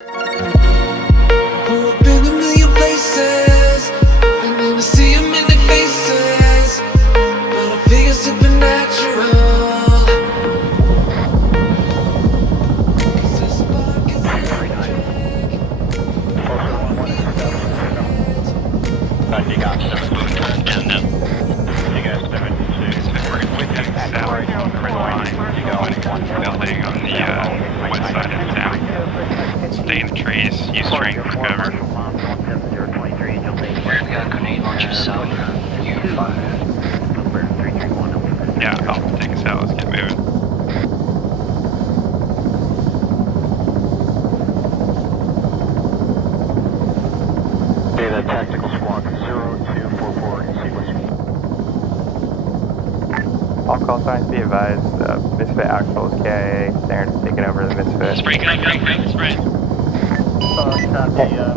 Oh, I've been a million places, and never see a million faces, but I feel supernatural. 'Cause this spark is electric. You got 7 You guys 7-2. We're within south on the red line, building on the west side of town. Stay in the trees, use strength for cover. We got grenade launcher south. Yeah, I'll take us out, let's get moving. Data tactical squad 0244 in sequence. All call signs be advised, Misfit Actual is KIA, Darren's taking over the Misfit. Spray, spray.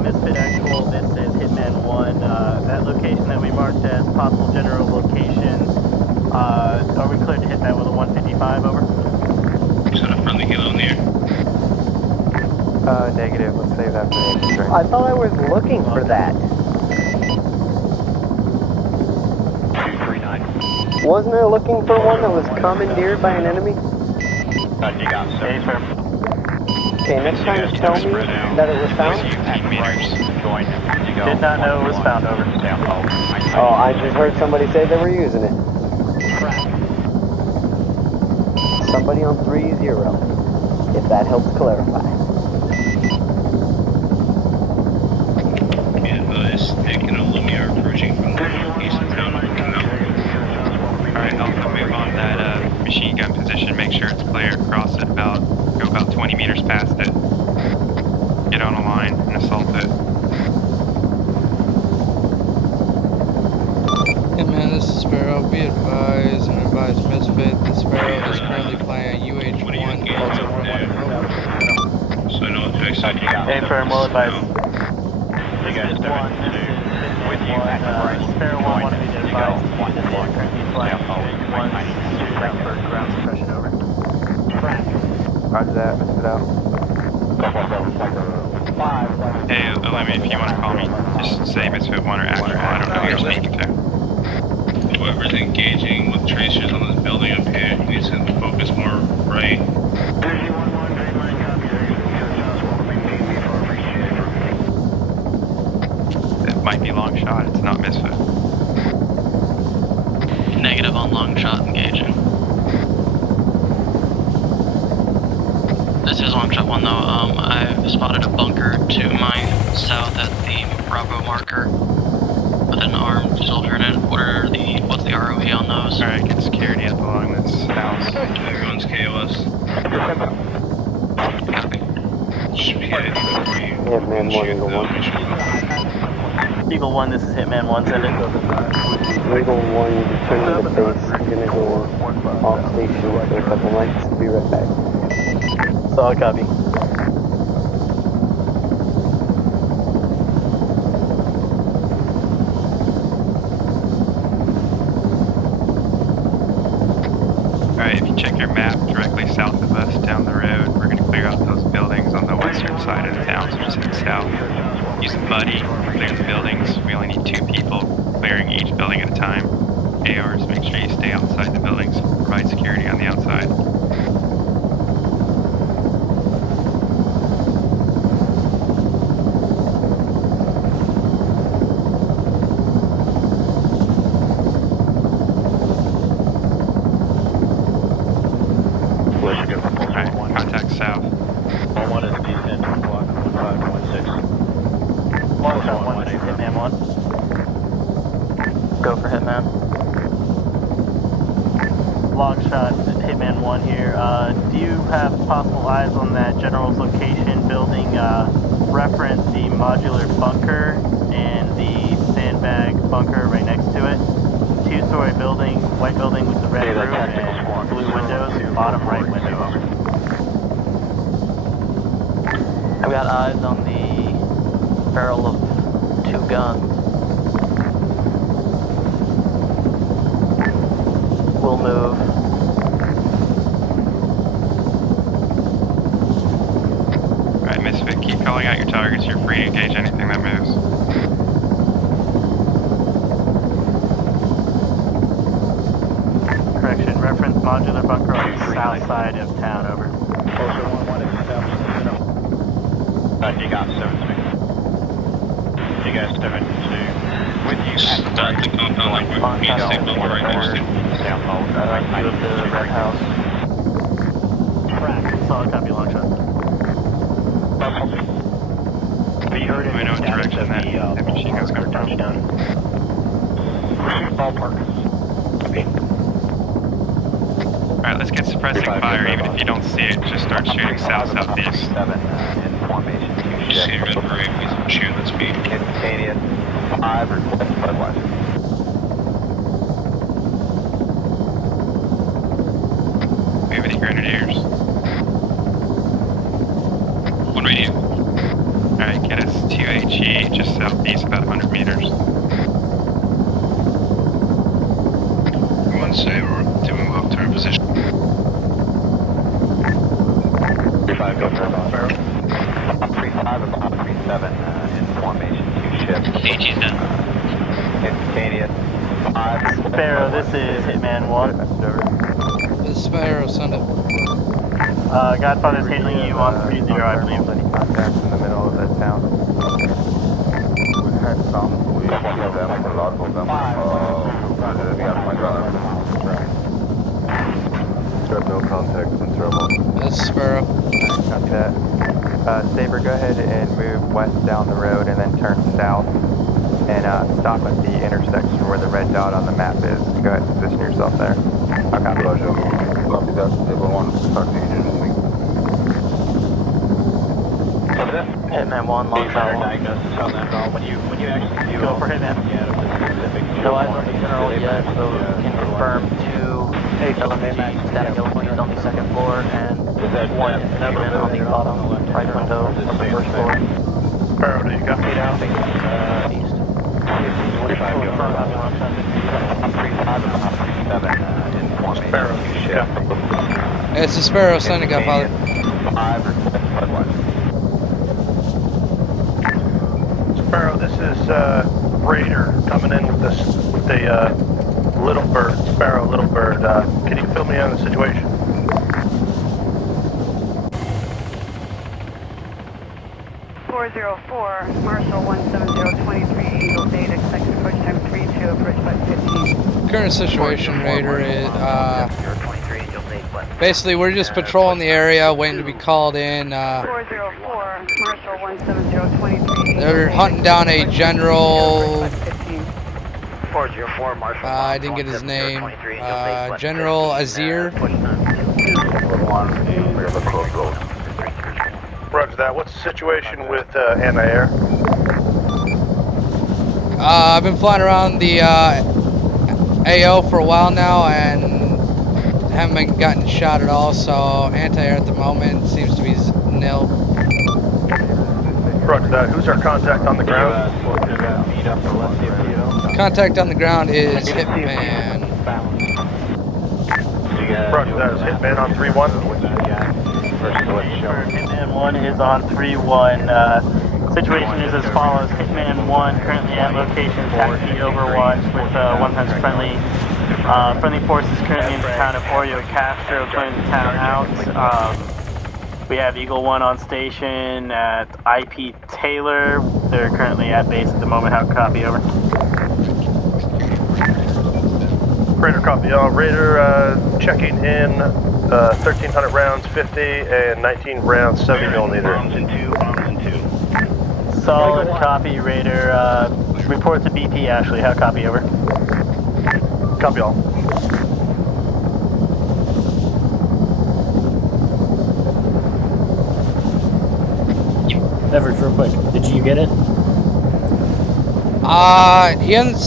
Misfit Actual, this is Hitman 1. That location that we marked as possible general location, are we cleared to hit that with a 155, over? Just had a friendly helo in the air. Negative, let's save that for the infantry. I thought I was looking for that. 239. Wasn't I looking for one that was commandeered by an enemy? You got 7. Okay, next time tell me that it was found. 18 meters. Join. Did not know it was found, over. Oh, I just heard somebody say they were using it. Somebody on 3-0, if that helps clarify. Nick and Olumi are approaching from the east of town. Alright, Alpha, move on that machine gun position, make sure it's clear, cross it go about 20 meters past it. Get on a line and assault it. Hey man, this is Sparrow. Be advised and advise Misfit. The Sparrow is currently flying at UH-1, also running over. So I know what to expect. Hey, firm, well advised. You guys 7-2. With you, back to right. Sparrow 1 wanted me to advise you that they are currently flying Yeah, UH-1 to Frankfurt, ground suppression, over. Roger that, Misfit out. Hey, Olumi, if you want to call me, just say Misfit 1 or Actual, I don't know who you're speaking to. Whoever's engaging with tracers on this building up here needs to focus more right. It might be long shot, it's not Misfit. Negative on long shot engaging. This is long shot 1 though. I've spotted a bunker to my south at the Bravo marker with an armed soldier in it. What's the ROE on those? Alright, get security up along this house. Everyone's KOS. Copy. Should be headed for you. Hitman 1, Eagle 1. Eagle 1, this is Hitman 1, send it. Eagle 1, returning to base. Gonna go off station for a couple nights. Be right back. Solid copy. Alright, if you check your map directly south of us down the road, we're going to clear out those buildings on the western side of the town, so just head south. Use a buddy, clear the buildings. We only need 2 people, clearing each building at a time. ARs, make sure you stay outside the buildings, provide security on the outside. Alright, contact south. 1 is descent to block 1516. Long shot 1, this is Hitman 1. Go for Hitman. Long shot, Hitman 1 here. Do you have possible eyes on that general's location building? Reference the modular bunker and the sandbag bunker right next to it. 2-story building, white building with the red Data roof tactical and squad. blue windows, bottom right window, over. I've got eyes on the barrel of 2 guns. We'll move. Alright, Misfit, keep calling out your targets. You're free to engage anything that moves. Correction, reference modular bunker on the south side of town, over. You got 7-3. You guys 7-2. With you at Start the compound like we're being signaled right next to. down low. Two of the red house. Track, solid copy, long shot. We heard Do we know what direction that heavy machine gun's coming from? Ballpark. Alright, let's get suppressing fire. Even if you don't see it, just start shooting south-southeast. 7 in formation. You see red parade, please shoot at speed. Instantaneous 5 request Budweiser. We have any grenadiers? One radio. Alright, get us to HE, just southeast, about 100 meters. One say we're to move up to our position. 35 go for about 35 and about 37 in formation. 2 ships. AG's done. Instantaneous 5. Sparrow, this is Hitman 1. This is Sparrow, send it. Godfather's handling you on 30, I believe. Any contacts in the middle of that town? We've had some. We have them, a lot of them. Got no contacts in Turbo. This is Sparrow. Copy that. Saber, go ahead and move west down the road and then turn south and stop at the intersection where the red dot on the map is. Go ahead and position yourself there. I'll copy. Roger. Copy that. Saber 1, start the engine moving. Hitman 1, long shot 1. Diagnosis on that call. When you actually do Go for Hitman. No eyes on the general yet, so can confirm 2 LMG static LMGs on the second floor and 1 Hitman on the bottom right window of the first floor. Sparrow, do you got me down? East. 7 in formation. Sparrow, 2 ships. It's the Sparrow, send it, Godfather. 5 request Budweiser. Sparrow, this is Raider coming in with the Little Bird, Sparrow Little Bird. Can you fill me on the situation? Marshall 17023, Eagle Data, expected approach time 32, approach by 15. Current situation, Raider, is basically we're just patrolling the area, waiting to be called in. 404, Marshall 17023. They're hunting down a general. 404, Marshall. I didn't get his name. General Azir. Roger that. What's the situation with anti-air? I've been flying around the AO for a while now and haven't been gotten shot at all, so anti-air at the moment seems to be nil. Roger that. Who's our contact on the ground? Contact on the ground is Hitman. Roger that. Is Hitman on 3-1? Hitman 1 is on 3-1. Situation is as follows. Hitman 1 currently at location taxi overwatch with 100 friendly. Friendly forces currently in the town of Oreo Castro, clearing the town out. We have Eagle 1 on station at IP Taylor. They're currently at base at the moment. How copy, over? Raider copy. Raider checking in 1,300 rounds 50 and 19 rounds 70 millimeter. Bombs in 2, bombs in 2. Solid copy, Raider. Report to BP Ashley. How copy, over? Copy all. Everett, real quick, did you get it? He hasn't.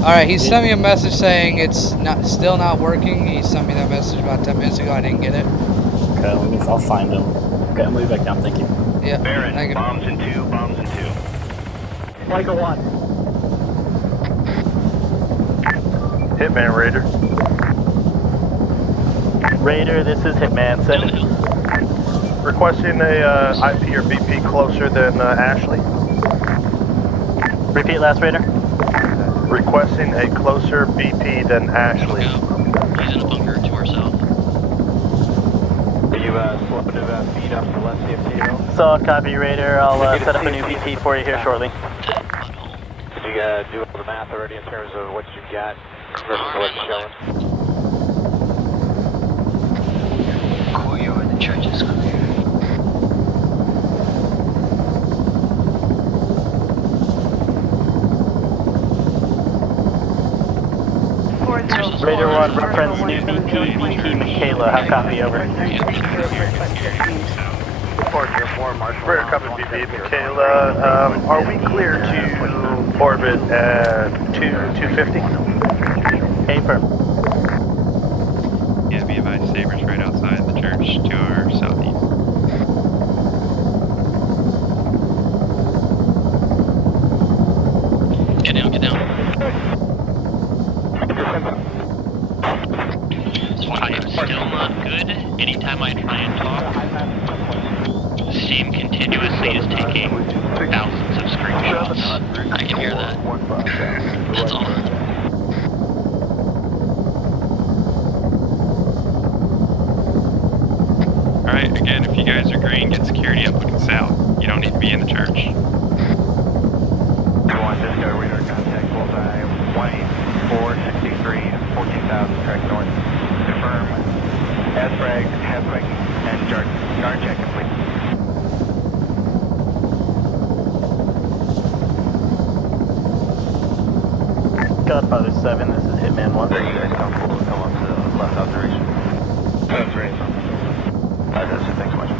Alright, he sent me a message saying it's still not working. He sent me that message about 10 minutes ago. I didn't get it. Okay, I'll find him. Okay, I'll move back down. Thank you. Yeah. Baron, thank you. bombs in 2, bombs in 2. Michael 1. Hitman Raider. Raider, this is Hitman. Send it. requesting a IP or BP closer than Ashley. Repeat last, Raider. Requesting a closer BP than Ashley. He's in a bunker to our south. Are you slow to feed up the left CFTO? So, copy, Raider. I'll set up a new BP for you here shortly. Did you do all the math already in terms of what you got versus what's showing? Cool, you in the churches. Raider 1, reference new BP, BP Michaela. How copy, over? Raider copy BP Michaela. Are we clear to orbit at 250? Affirm. Yeah, be advised, Saber's right outside the church to our southeast. Get down, get down. I am still not good. Anytime I try and talk, Steam continuously is taking thousands of screenshots. I can hear that. That's all. Alright, again, if you guys are green, get security up looking south. You don't need to be in the church. 2-1 Disco, radar contact, bullseye, 18463, 14,000, track north. Confirm, ASFRAG, and guard check complete. Godfather 7, this is Hitman 1. There you guys comfortable to come up to the left observation? That's great. That's it, thanks so much.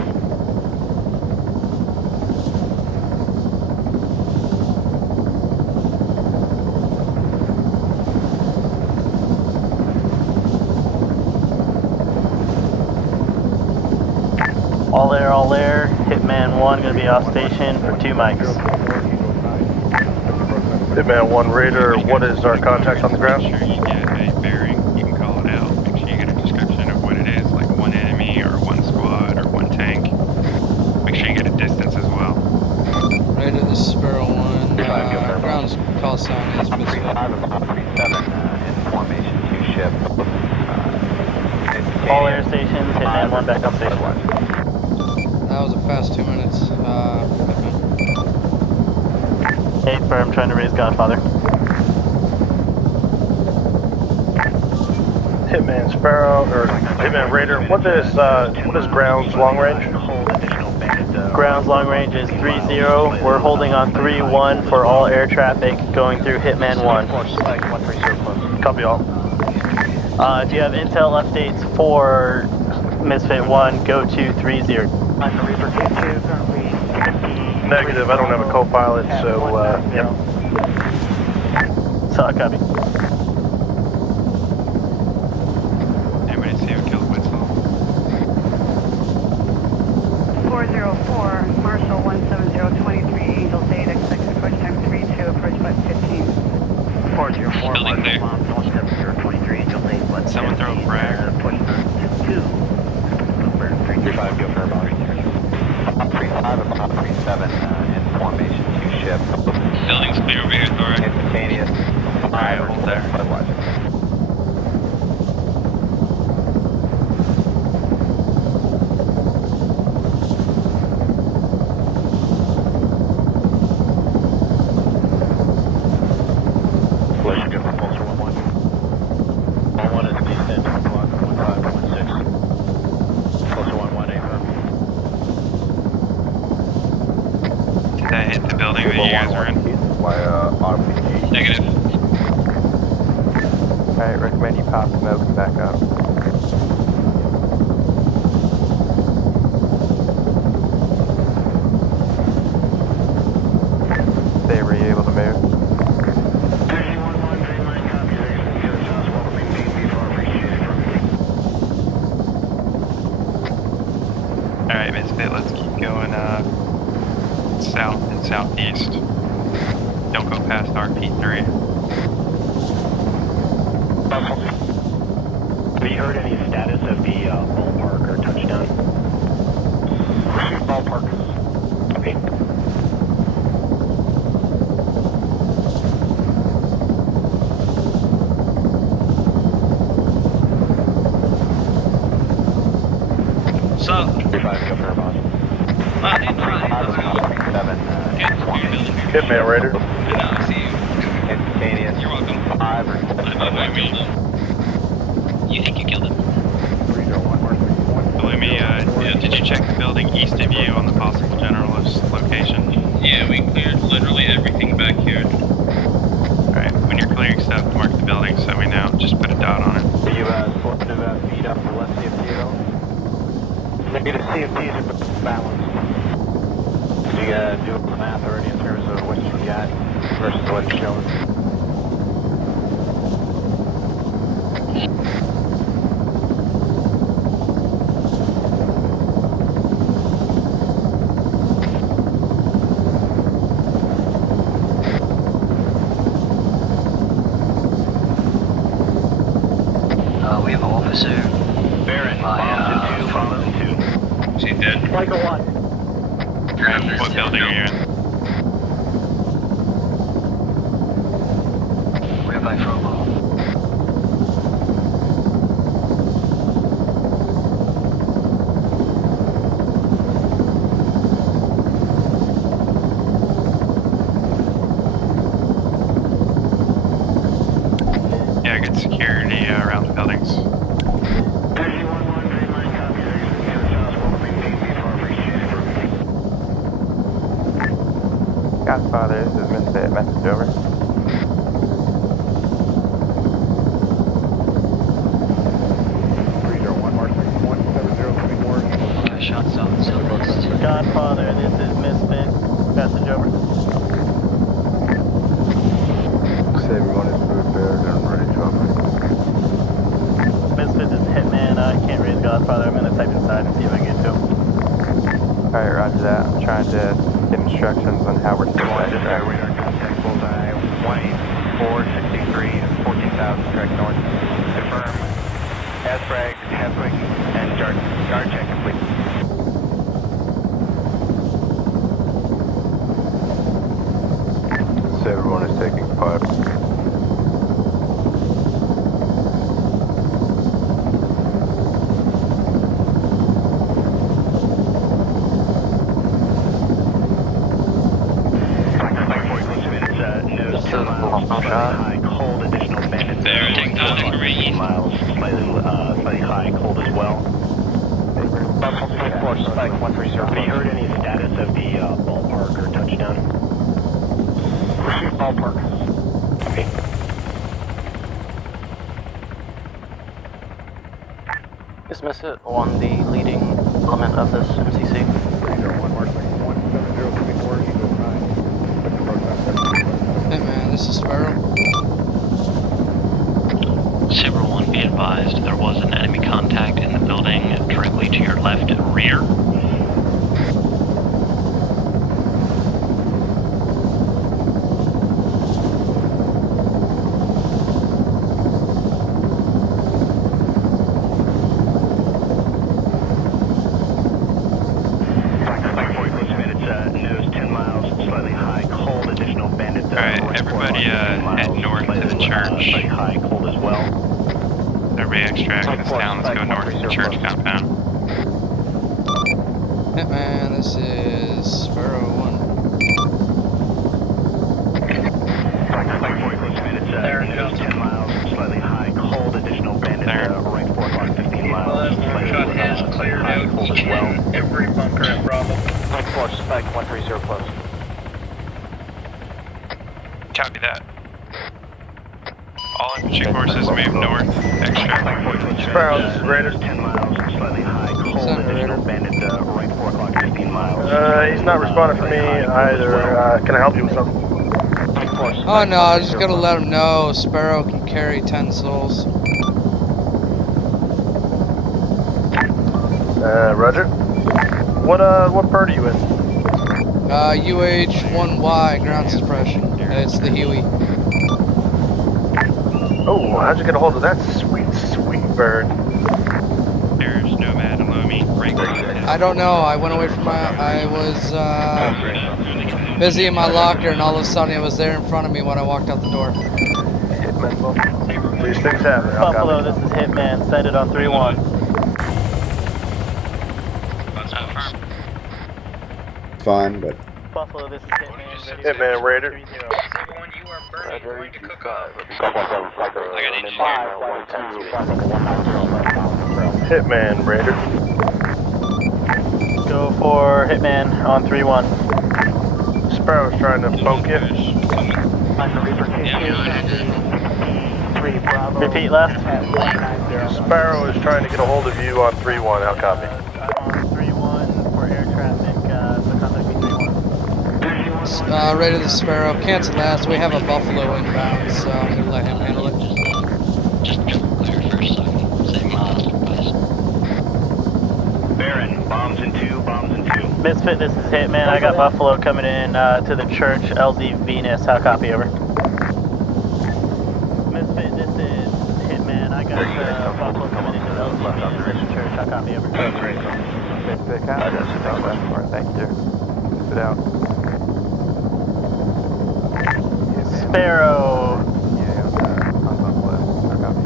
All air. Hitman 1 gonna be off station for 2 mics. Hitman 1 Raider, what is our contact on the ground? Make sure you get a bearing, you can call it out. Make sure you get a description of what it is, like one enemy or one squad or one tank. Make sure you get a distance as well. Raider, this is Sparrow 1. Ground's call sign is Misfit. 35 and 37 in formation 2 ship. All air stations, Hitman 1 back on station. That was a fast 2 minutes. Hey, firm, trying to raise Godfather. Hitman Sparrow, or Hitman Raider, what is ground's long range? Ground's long range is 3-0. We're holding on 3-1 for all air traffic going through Hitman 1. Copy all. If you have intel updates for Misfit 1, go to 3-0. Negative, I don't have a co-pilot, so, yep. Solid copy. Anybody see who killed Witzel? 404, Marshall 17023, Angel Data, expected approach time 32, approach by 15. 404, Marshall 17023, Angel Data. Someone throw a frag. 35, go for about 35 and 37 in formation 2 ship. Building's clear over here, Thor. Instantaneous. Alright, hold there. Let's go for Pulsar 1-1. 1-1 is descent, 2 o'clock, 1516. Pulsar 1-1, Did that hit the building that you guys were in? My RPG. Negative. Alright, recommend you pop smoke and back up. They were you able to move? Alright, Misfit, let's keep going south and southeast. Don't go past RP3. Have you heard any status of the ballpark or touchdown? Ballpark. Okay. So, 35, Governor Boss. Hitman Raider. Instantaneous. You're welcome. 5 or You think you killed him? Bloomy, did you check the building east of you on the possible generalist location? Yeah, we cleared literally everything back here. Alright, when you're clearing stuff, mark the building so we know. Just put a dot on it. Are you supposed to feed up the left CFT at all? Negative CFTs are balanced. Do you do the math already in terms of what you got versus what it's showing? We have an officer. Baron, bomb to 2. She dead. Michael 1. What building are you in? We're by Frobo. Yeah, good security around the buildings. Godfather, this is Misfit. Message over. Got shots out southwest. Godfather, this is Misfit. Message over. Say everyone is prepared and ready to operate. Misfit, this is Hitman. I can't read Godfather. I'm gonna type inside and see if I can get to him. Alright, roger that. I'm trying to get instructions on how we're supposed to Radar contact bullseye 18463 14,000 correct north. Confirm. Asfrag, halfway, and guard check complete. Say everyone is taking fire. High, cold, additional bandits. There, take contact for 18 miles, slightly high, cold as well. Force spike 130. Have you heard any status of the ballpark or touchdown? Ballpark. Okay. Dismiss it on the leading element of this MCC. Hey man, this is Sparrow. Saber 1, be advised, there was an enemy contact in the building directly to your left and rear. Nose 10 miles, slightly high, cold, additional bandits. Alright, everybody head north to the church. Slightly high, cold as well. Everybody extract this town. Let's go north to the church compound. Hitman, this is Sparrow 1. There, nose 10 miles, slightly high, cold, additional bandits. Right 4 o'clock, 15 miles. Slightly high, cold as well. Every bunker at Bravo. Right 4, spike 130 close. Copy that. All infantry forces move north. Extra. Sparrow, this is Raider. 10 miles, slightly high, cold, Center, additional Raider. bandits. Right 4 o'clock, 15 miles. He's not responding for me either. Can I help you with something? Oh no, I was just gonna let him know Sparrow can carry 10 souls. Roger. What bird are you in? UH-1Y, ground suppression. It's the Huey. Oh, how'd you get a hold of that sweet, sweet bird? There's Nomad and Lomi. Break contact. I don't know. I went away from I was busy in my locker, and all of a sudden it was there in front of me when I walked out the door. These things happen. Buffalo, this is Hitman. Send it on 3-1. Fine, but Buffalo, this is Hitman. Hitman Raider. Hitman Raider. Go for Hitman on 3-1. Sparrow's trying to poke you. Repeat left. Sparrow is trying to get a hold of you on 3-1. How copy? On 3-1 for air traffic, so contact me 3-1. Raider the Sparrow. Cancel last. We have a Buffalo inbound, so I'm gonna let him handle it. Just clear first, so I can say miles. Baron, bombs in 2, bombs in 2. Misfit, this is Hitman. I got Buffalo coming in to the church, LD Venus. How copy, over? Misfit, this is Hitman. I got Buffalo coming into LD Venus church. How copy, over? Misfit, kind of just about that far. Thank you. Sit out. Sparrow. Yeah, on Buffalo. How copy?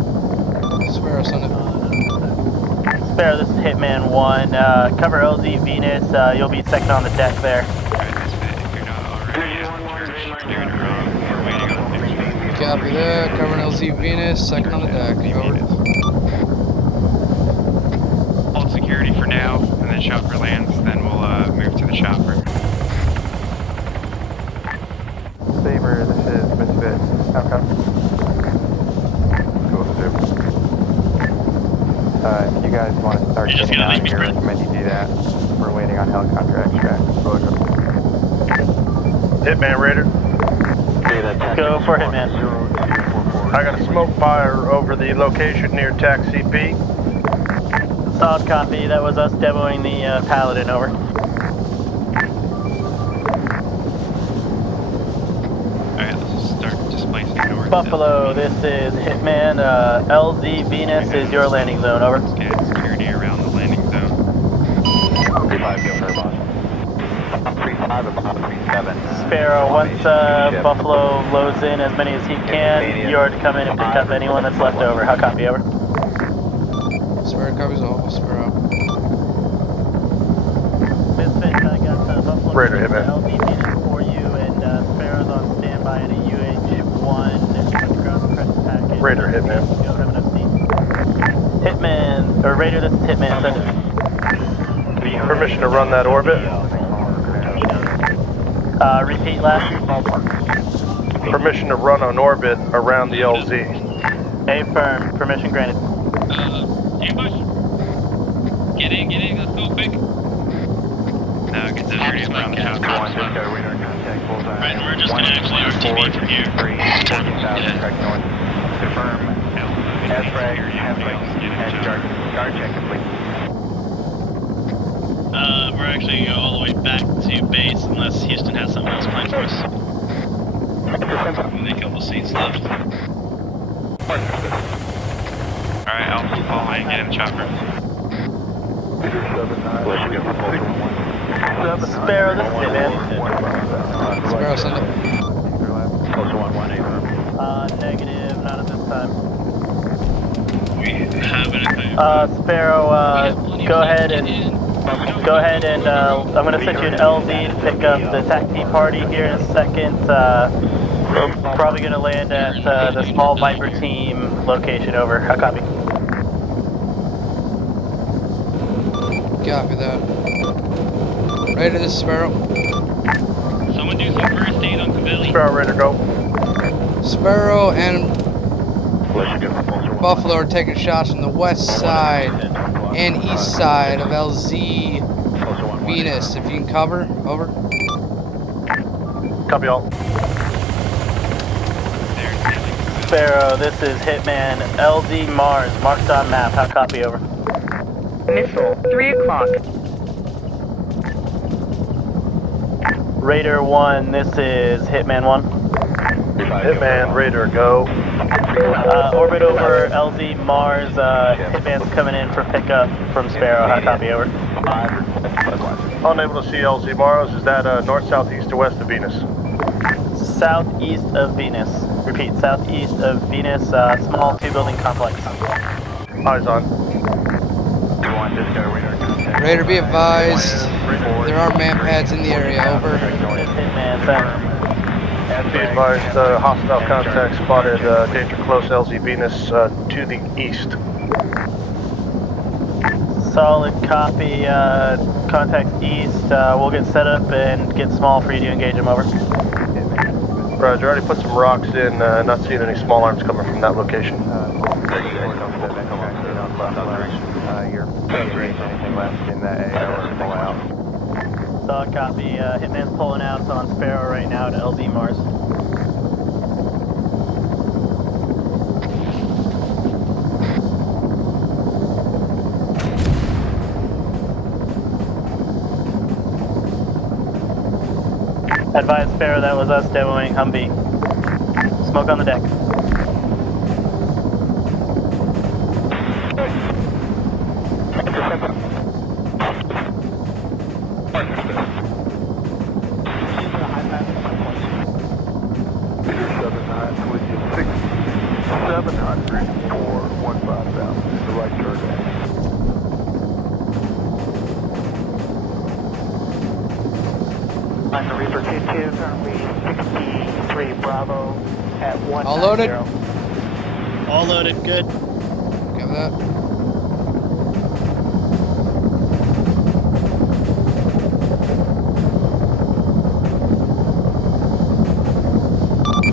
Sparrow, send it. Sparrow, this is Hitman 1. Cover LZ Venus. You'll be second on the deck there. Alright, Misfit, if you're not already at the church, you're doing it wrong. We're waiting on the Copy that. Covering LZ Venus. Second on the deck. Over. Hold security for now, and then chopper lands, then we'll move to the chopper. Saber, this is Misfit. How come? Cool, super. If you guys want to start You're just getting gonna out leave me here, I print? recommend you do that. We're waiting on helicopter extract. Hitman Raider. Go for Hitman. I got a smoke fire over the location near Taxi P. Solid copy. That was us demoing the Paladin, over. Alright, let's start displacing north. Buffalo, this is Hitman. LZ Venus is your landing zone, over. Let's get security around the landing zone. 35, go for boss. 35 about 37. Sparrow, once Buffalo loads in as many as he can, you're to come in and pick up anyone that's left over. How copy, over? Sparrow copies all. Sparrow. Misfit, I got Buffalo Raider, Hitman. LZ Venus for you, and Sparrow's on standby in a UH-1 ground suppression package. Raider, Hitman. You don't have enough seats. Hitman, or Raider, this is Hitman. Send it. Permission to run that orbit. Repeat last. Permission to run on orbit around the LZ. Affirm. Permission granted. Ambush. Get in, let's go quick. No, get security around the chopper. Right, we're just gonna actually RTB from here. Confirm. Guard check complete. We're actually gonna go all the way back to base unless Houston has something else planned for us. Only a couple seats left. Alright, Alpha fall in, get in the chopper. Sparrow, this is Hitman. Sparrow, send it. Negative, not at this time. We have anything. Sparrow, go ahead and I'm gonna set you an LZ to pick up the taxi party here in a second. We're probably gonna land at the small Viper team location, over. How copy? Copy that. Raider, this is Sparrow. Someone do some first aid on Cavilli. Sparrow, Raider, go. Sparrow and Buffalo are taking shots from the west side and east side of LZ Venus. If you can cover, over. Copy all. Sparrow, this is Hitman. LZ Mars, marked on map. How copy, over? Missile, 3 o'clock. Raider 1, this is Hitman 1. Hitman, Raider, go. Orbit over LZ Mars. Hitman's coming in for pickup from Sparrow. How copy, over? Unable to see LZ Maros. Is that north, south, east, or west of Venus? Southeast of Venus. Repeat, southeast of Venus, small two-building complex. Eyes on. Raider, be advised, there are man pads in the area, over. Hitman, thanks. Be advised, hostile contact spotted, danger close, LZ Venus, to the east. Solid copy, contact east, we'll get set up and get small for you to engage them, over. Roger, already put some rocks in, not seeing any small arms coming from that location. Anything left in that AO or pull out? Solid copy, Hitman's pulling out on Sparrow right now to LZ Mars. Advise Sparrow, that was us demoing Humvee. Smoke on the deck. On the Reaper 2-2, currently 63 Bravo at 190. All loaded? All loaded, good. Give that.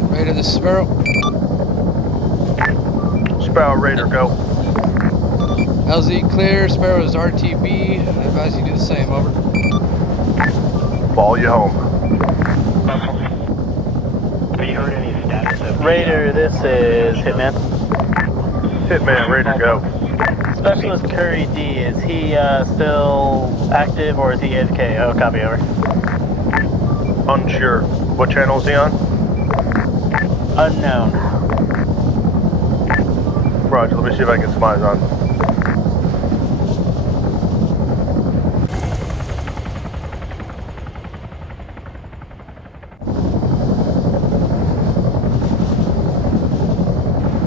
Raider, this is Sparrow. Sparrow, Raider, go. LZ clear, Sparrow is RTB. I advise you do the same, over. Ball you home. Have you heard any status of Raider, this is Hitman. Hitman, Raider, go. Specialist Curry D, is he still active or is he AFK? Oh, copy, over. Unsure. What channel is he on? Unknown. Roger, let me see if I can get some eyes on.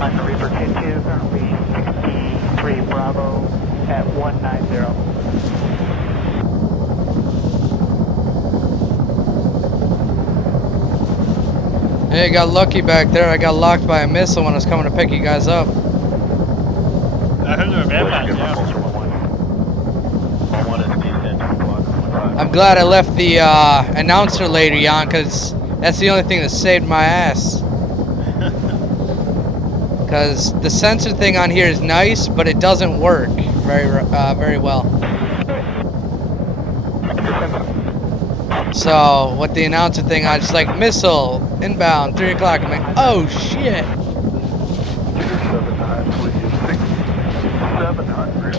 On the Reaper 2-2, currently 63 Bravo at 190. Hey, I got lucky back there. I got locked by a missile when I was coming to pick you guys up. I heard there were vampires, yeah. I'm glad I left the announcer lady on, because that's the only thing that saved my ass. Because the sensor thing on here is nice, but it doesn't work very well. So, with the announcer thing, I just like, missile, inbound, 3 o'clock. I'm like, oh shit. 700,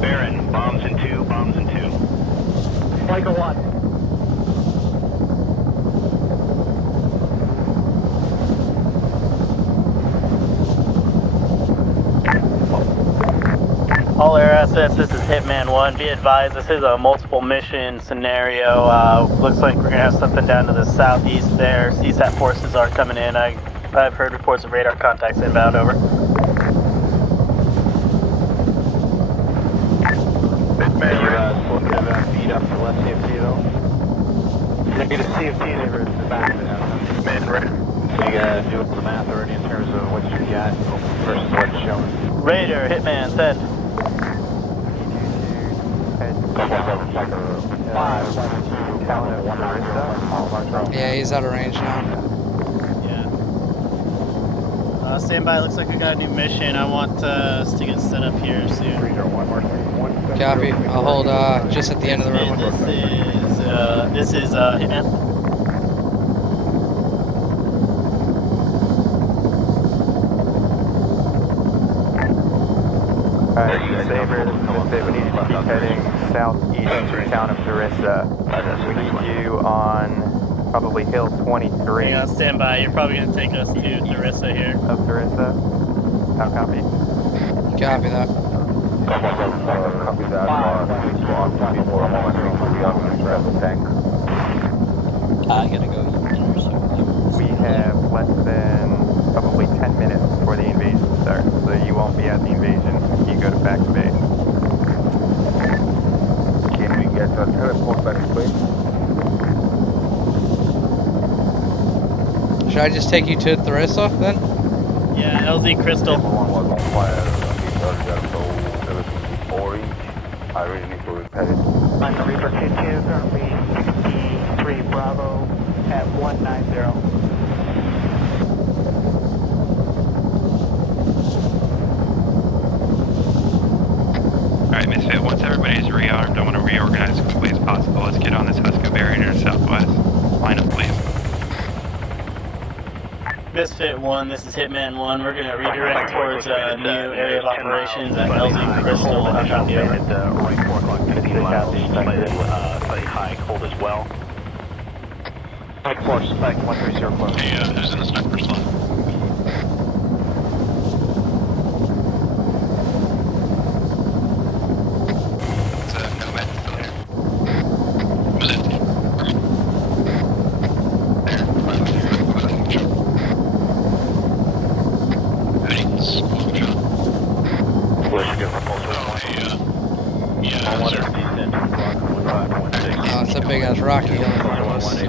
Baron, bombs in 2, bombs in 2. Michael 1. All air assets, this is Hitman 1. Be advised, this is a multiple mission scenario. Looks like we're going to have something down to the southeast there. CSAT forces are coming in. I've heard reports of radar contacts inbound, over. Hitman, Raider. Feed up to left CFT though. Negative CFT over the back of the house. Hitman, Raider. You gotta do the math already in terms of what you got versus what's shown. Raider, Hitman, send. Yeah, he's out of range now. Yeah. Stand by, looks like we got a new mission. I want us to get set up here soon. Copy. I'll hold just at the end of the road. This is Hitman. Alright, Saber, this is Dave. We need you to keep heading southeast to the town of Darissa. We need you on probably Hill 23. Yeah, stand by. You're probably going to take us to Darissa here. Of Darissa. How copy? Copy that. Copy that. Before a moment, we are going to grab the tank. I gotta go. We have less than probably 10 minutes before the invasion starts, so you won't be at the invasion. You go to back to base. Can we get a teleport back to base? Should I just take you to Theresa then? Yeah, LZ Crystal. Everyone was on fire a bit earlier, so everything is orange. I really need to repair it. Mike Reaper 2-2, currently 63 Bravo at 190. Alright, Misfit, once everybody's rearmed, I want to reorganize as quickly as possible. Let's get on this Husker barrier to the southwest. Line up, please. Misfit 1, this is Hitman 1. We're gonna redirect towards a new area of operations at LZ Crystal. I'll drop you over. Right 4 o'clock, 50 miles, slightly high, cold as well. Spike 4, Spike 130 close. Hey, who's in the sniper slot? Oh, it's a big ass rocky hill in front of us.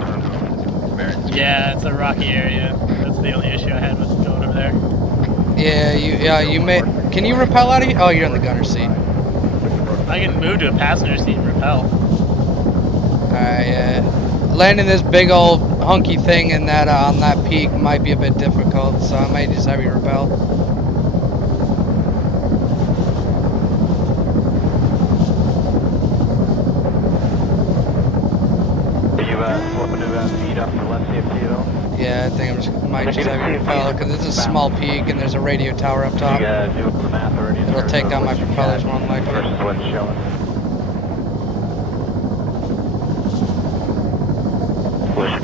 Yeah, it's a rocky area. That's the only issue I had with going over there. Yeah, you may. Can you rappel out of here? Oh, you're in the gunner seat. I can move to a passenger seat and rappel. Alright, yeah. Landing this big old hunky thing in that on that peak might be a bit difficult, so I might just have you rappel. Yeah, I think might just have you rappel because it's a small peak and there's a radio tower up top. It'll take down my propellers more than likely. Versus what's showing.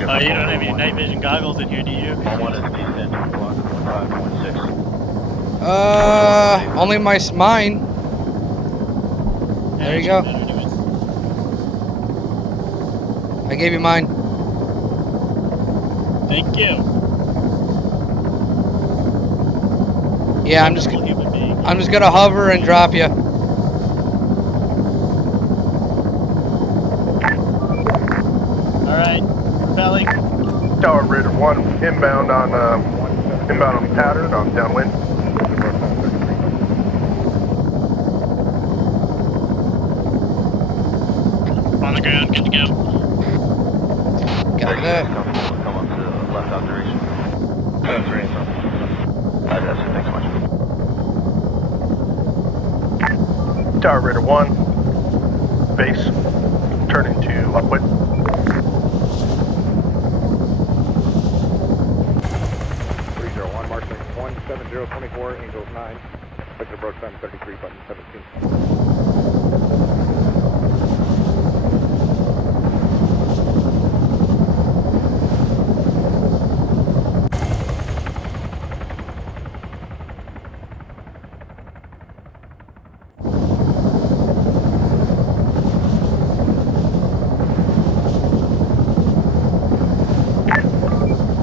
Oh, you don't have any night vision goggles in here, do you? Only mine. There you go. I gave you mine. Thank you. Yeah, I'm just gonna hover and drop you. Alright, belly. Tower Raider 1, inbound on pattern, on downwind. On the ground, good to go. Got that. Come up to the left observation. That's right. That's it, thanks much. Tower Raider 1, base, turning to upwind. 301, Marshall 17024, Angels 9. Victor Broke 733, button 17.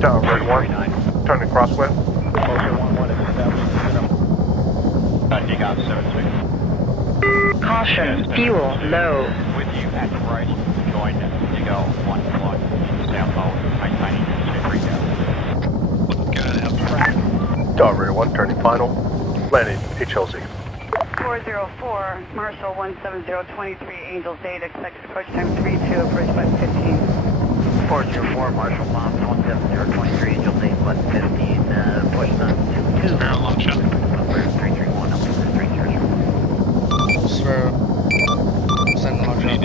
Tower Raider 1, turning crosswind. Caution, fuel low. With you at the right, join Digo 1 o'clock, southbound, maintaining straight. Tower Raider 1, turning final. Landing HLZ. 404, Marshall 17023, Angels 8, expected approach time 32, approach button 15. 404, Marshall Bomb 17023, Angel 8, button 15, push time 22. Barrel long shot. Number 331, up to 330. Swear. Send the long shot.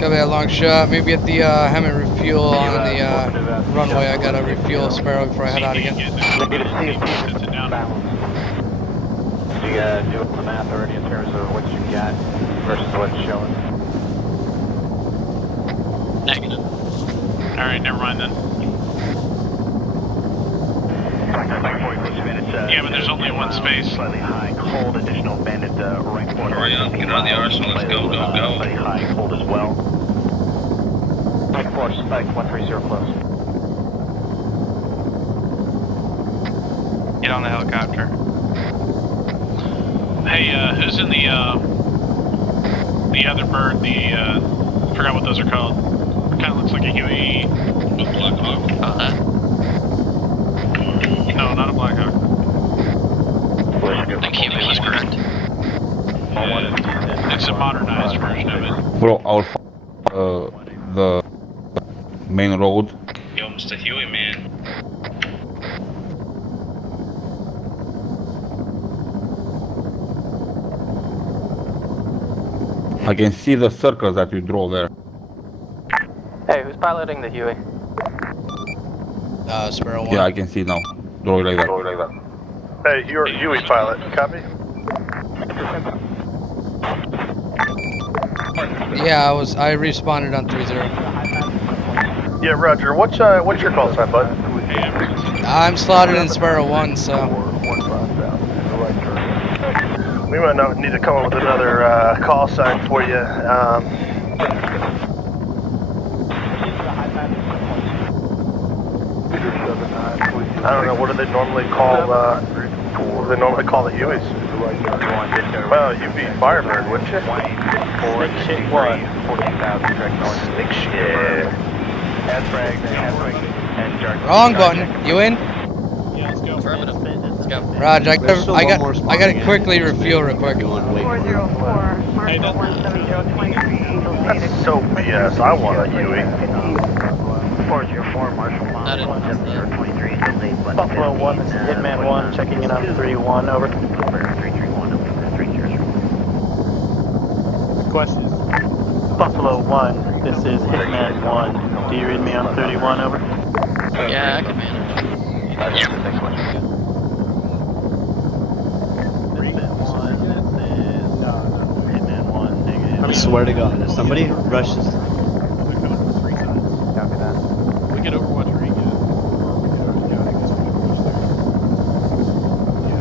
Got that long shot. Maybe at the Hammond refuel on the runway. I gotta refuel Sparrow before I head out again. Maybe to see if it's balance. Do you do the math already in terms of what you got versus what's showing? Negative. Alright, never mind then. Yeah, but there's only one space. Slightly high, cold, additional bandit right corner. Hurry up, get out of the arsenal, let's go, go, go. Slightly high, cold as well. Mike Force, Spike 130 close. Get on the helicopter. Hey, who's in the other bird, forgot what those are called. Kinda looks like a Huey. Black Hawk. That? No, not a Black Hawk. I think Huey was correct. It's a modernized version of it. Bro, I'll the main road. Yo, Mr. Huey, man. I can see the circles that you draw there. Hey, who's piloting the Huey? Sparrow 1. Yeah, I can see now. Draw it like that. Hey, you're Huey pilot. Copy? Yeah, I responded on 30. Yeah, Roger. What's your call sign, bud? I'm slotted in Sparrow 1, so. We might not need to come up with another call sign for you. I don't know. What do they normally call? What do they normally call the Hueys? Well, you'd be Firebird, wouldn't you? Snake shit what? Snake shit. Wrong button. You in? Yeah, let's go. Affirmative. Let's go. Raj, I gotta quickly refuel real quick. 404, Marshall 17023, Angel State That's so BS. I want a Huey. 404, Marshall Not in. 17023, Angel State. Buffalo 1, this is Hitman 1, checking in on 3-1, over. 331, 300. Questions? Buffalo 1, this is Hitman 1. Do you read me on 31, over? Yeah, I can manage. I swear to God, if somebody rushes. Copy that. We could overwatch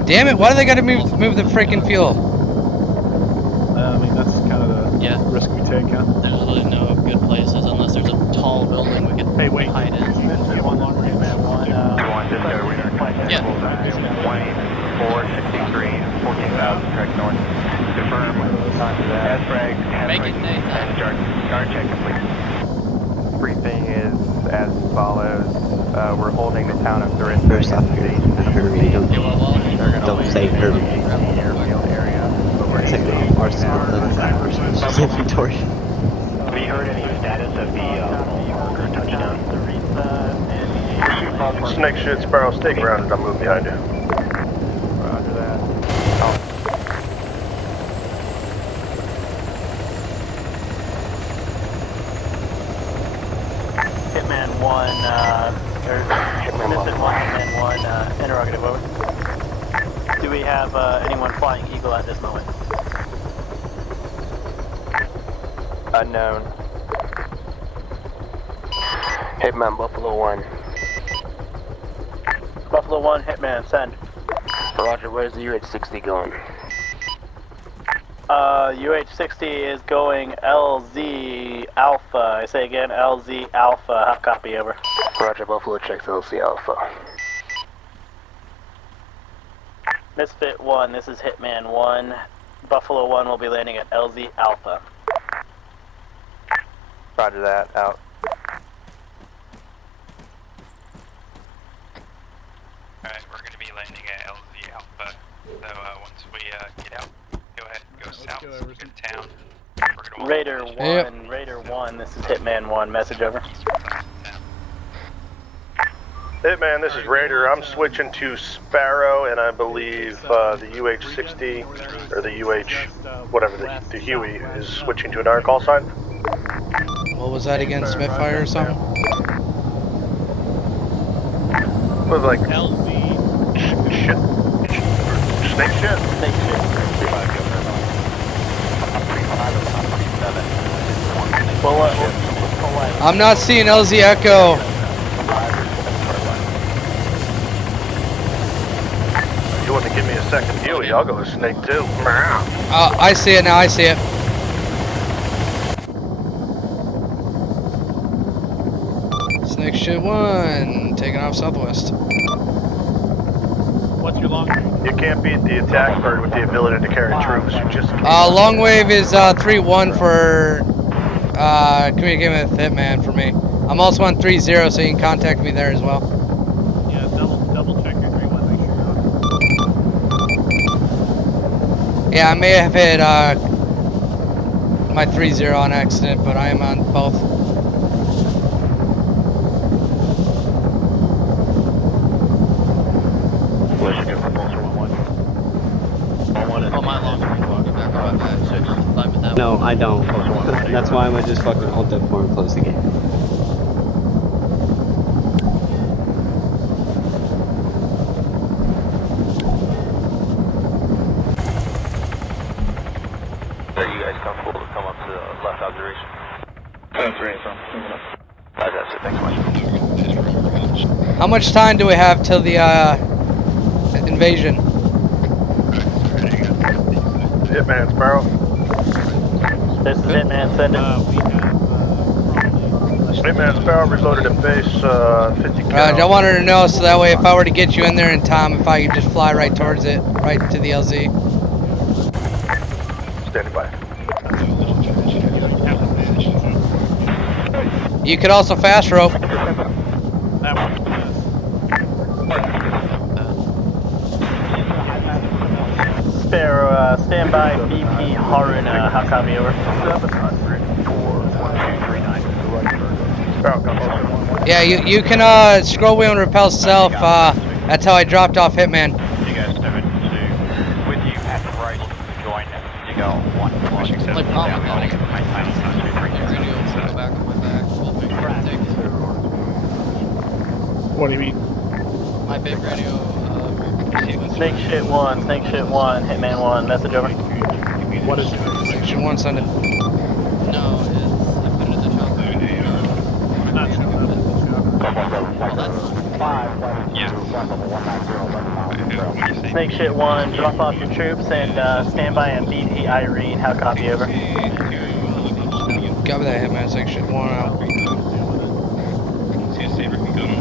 Damn it! Why do they gotta move the freaking fuel? I mean, that's kind of the risk we take, huh? There's really no good places unless there's a tall building we could hide in. Yeah. 463, 14,000, correct north. Confirm. Asfrag. Make it, Nathan. Guard check complete. Briefing is as follows. We're holding the town of Tharissa. First off, hurry, don't say hurry. Second off, arsenal, inventory. Have you heard any status of the Walker touchdown? Snake shit, Sparrow. Stay grounded. I'll move behind you. Roger that. Hitman 1, Hitman 1, interrogative, over. Do we have anyone flying Eagle at this moment? Unknown. Hitman Buffalo 1. Buffalo 1, Hitman, send. Roger, where's the UH-60 going? UH-60 is going LZ Alpha. I say again, LZ Alpha. Half copy, over. Roger, Buffalo checks LC Alpha. Misfit 1, this is Hitman 1. Buffalo 1 will be landing at LZ Alpha. Roger that, out. Alright, we're gonna be landing at LZ Alpha. So once we get out, go ahead and go south, go to town. We're gonna Raider 1, Raider 1, this is Hitman 1. Message, over. Hitman, this is Raider. I'm switching to Sparrow, and I believe the UH-60, or the UH, whatever, the Huey is switching to another call sign. What was that again? Spitfire or something? It was like shit. Snake shit. Snake shit. I'm not seeing LZ Echo. you want to give me a second Huey, I'll go to Snake 2. I see it now, I see it. Snake shit 1, taking off southwest. What's your long? You can't beat the attack bird with the ability to carry troops. You just Long wave is 3-1 for communicating with Hitman for me. I'm also on 3-0, so you can contact me there as well. Yeah, double check your 3-1, make sure you're on. Yeah, I may have hit my 3-0 on accident, but I am on both. Oh, my long range will go back on my 6. Fine with that. No, I don't. That's why I'm gonna just fucking hold that for and close the game. Are you guys comfortable to come up to the left observation? That's right, that's it, thanks so much. How much time do we have till the invasion? Hitman Sparrow. This is Hitman, send it. Hitman Sparrow reloaded at base 50 cal. I wanted to know so that way if I were to get you in there in time, if I could just fly right towards it, right to the LZ. Standing by. You could also fast rope. Sparrow, stand by BP Haruna. How copy, over? Sparrow, come on. Yeah, you can scroll wheel and repel self. That's how I dropped off Hitman. You guys 7-2 with you at the right, join you go 1. Like, oh my god, I got my radio, go back on my back. We'll make sure to take it. What do you mean? My big radio, Snake shit 1, Hitman 1, message over. What is section 1, send it. no, it's, I put it in the chopper. Well, that's Snake shit 1, drop off your troops and stand by at BP Irene. How copy, over? Copy that, Hitman, section 1 out. See if Saber can go to.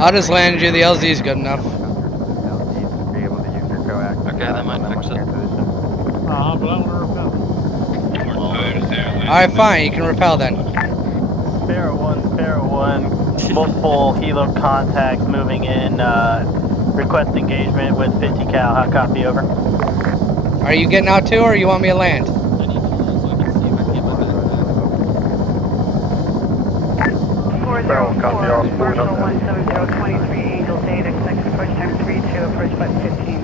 I'll just land you, the LZ is good enough. okay, that might fix it. But I want to repel. Alright, fine, you can repel then. Sparrow 1, multiple helo contacts moving in, request engagement with 50 cal. How copy, over? Are you getting out too, or you want me to land? I need to know so I can see if I can get my back. 404, Marshall 17023, Angel Date, expect approach time 32, approach button 15.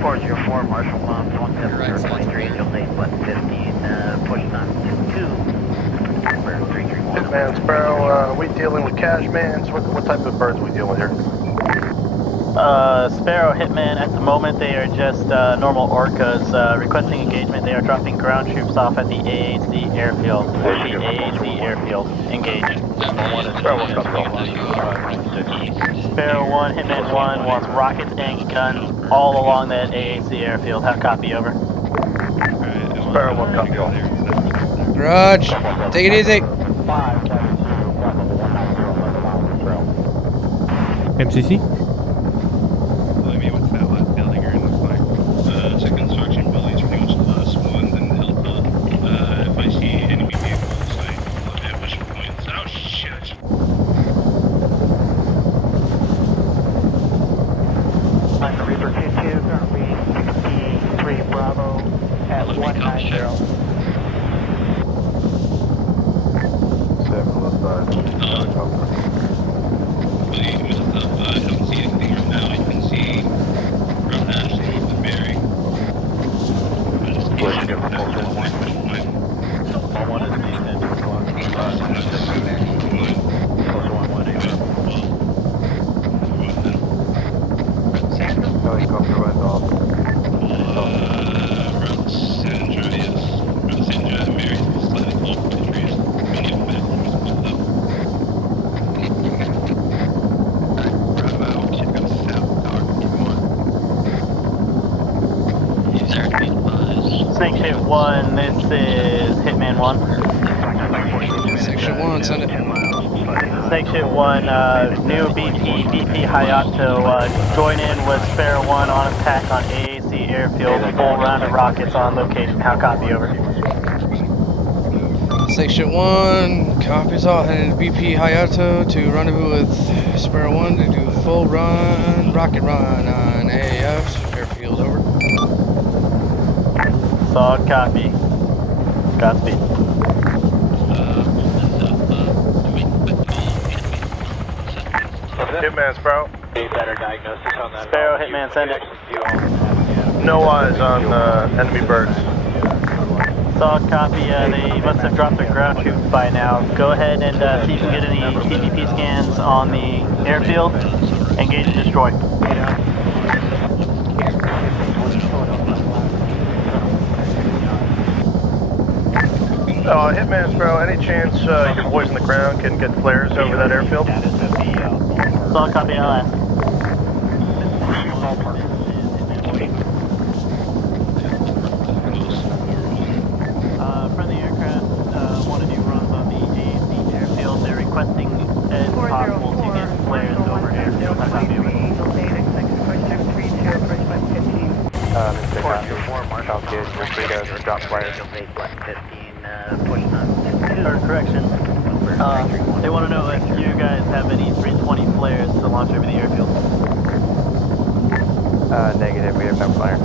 404 Marshall Bombs 17023 Angel Date button 15, push on 22. Hitman Sparrow, we dealing with Cashmans? What type of birds we dealing with here? Sparrow, Hitman, at the moment they are just normal orcas. Requesting engagement, they are dropping ground troops off at the AHC airfield. Repeat, AHC airfield. Engage. Sparrow 1, Hitman 1 wants rockets and guns all along that AHC airfield. How copy, over? Sparrow 1, copy all. Grudge, take it easy. MCC? Tell me what's that last building you're in looks like. It's a construction building, it's pretty much the last one, then Hilda. If I see enemy vehicles, I will ambush points. Oh shit! I'm the Reaper 2-2, currently 63 Bravo at 190. 7 left side. I don't see anything right now. I can see from Ashley to Barry. I just can't get that point. One is being in 2 o'clock. Helicopter went off. Around San Andreas. Snakeship 1, this is Hitman 1. Section 1, send it. Snakeship 1, new BP Hayato, join in with Sparrow 1 on attack on AAC airfield, full round of rockets on location. How copy, over? Section 1, copies all, heading to BP Hayato to rendezvous with Sparrow 1 to do full run, rocket run on AAF, airfield, over. Solid copy. Godspeed. Hitman, Sparrow. Better diagnosis on that. Sparrow, Hitman, send it. No eyes on enemy birds. Solid copy, they must have dropped their ground troops by now. Go ahead and see if you can get any TVP scans on the airfield. Engage and destroy. Hitman, Sparrow, any chance your boys on the ground can get flares over that airfield? Solid copy, LS. Friendly aircraft, want to do runs on the AAC airfield. They're requesting, as possible, to get flares over airfield. How copy, over? Angel Data, expected approach time 32, approach button 15. Mr. Copy. Sounds good. You're free to drop flares. Or correction. They want to know if you guys have any 320 flares to launch over the airfield. Negative. We have no flares.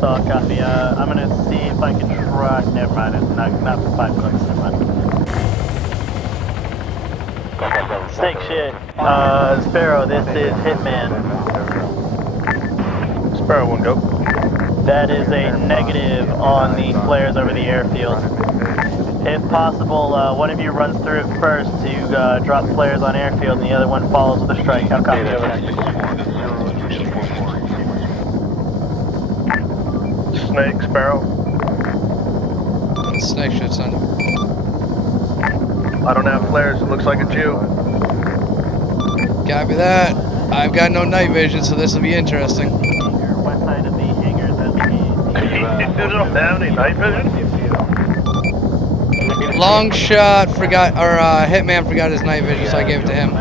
Solid copy. I'm going to see if I can try. Never mind. It's not for 5 clicks. Never mind. Snake shit. Sparrow, this is Hitman. Sparrow, 1 go. That is a negative on the flares over the airfield. If possible, one of you runs through it first to drop flares on airfield, and the other one follows with a strike. How copy, over? Snake, Sparrow. Snake shit, send it. I don't have flares. It looks like it's you. Copy that. I've got no night vision, so this will be interesting. West side of the hangars as the You don't have any night vision? Long shot forgot, or Hitman forgot his night vision, so I gave it to him.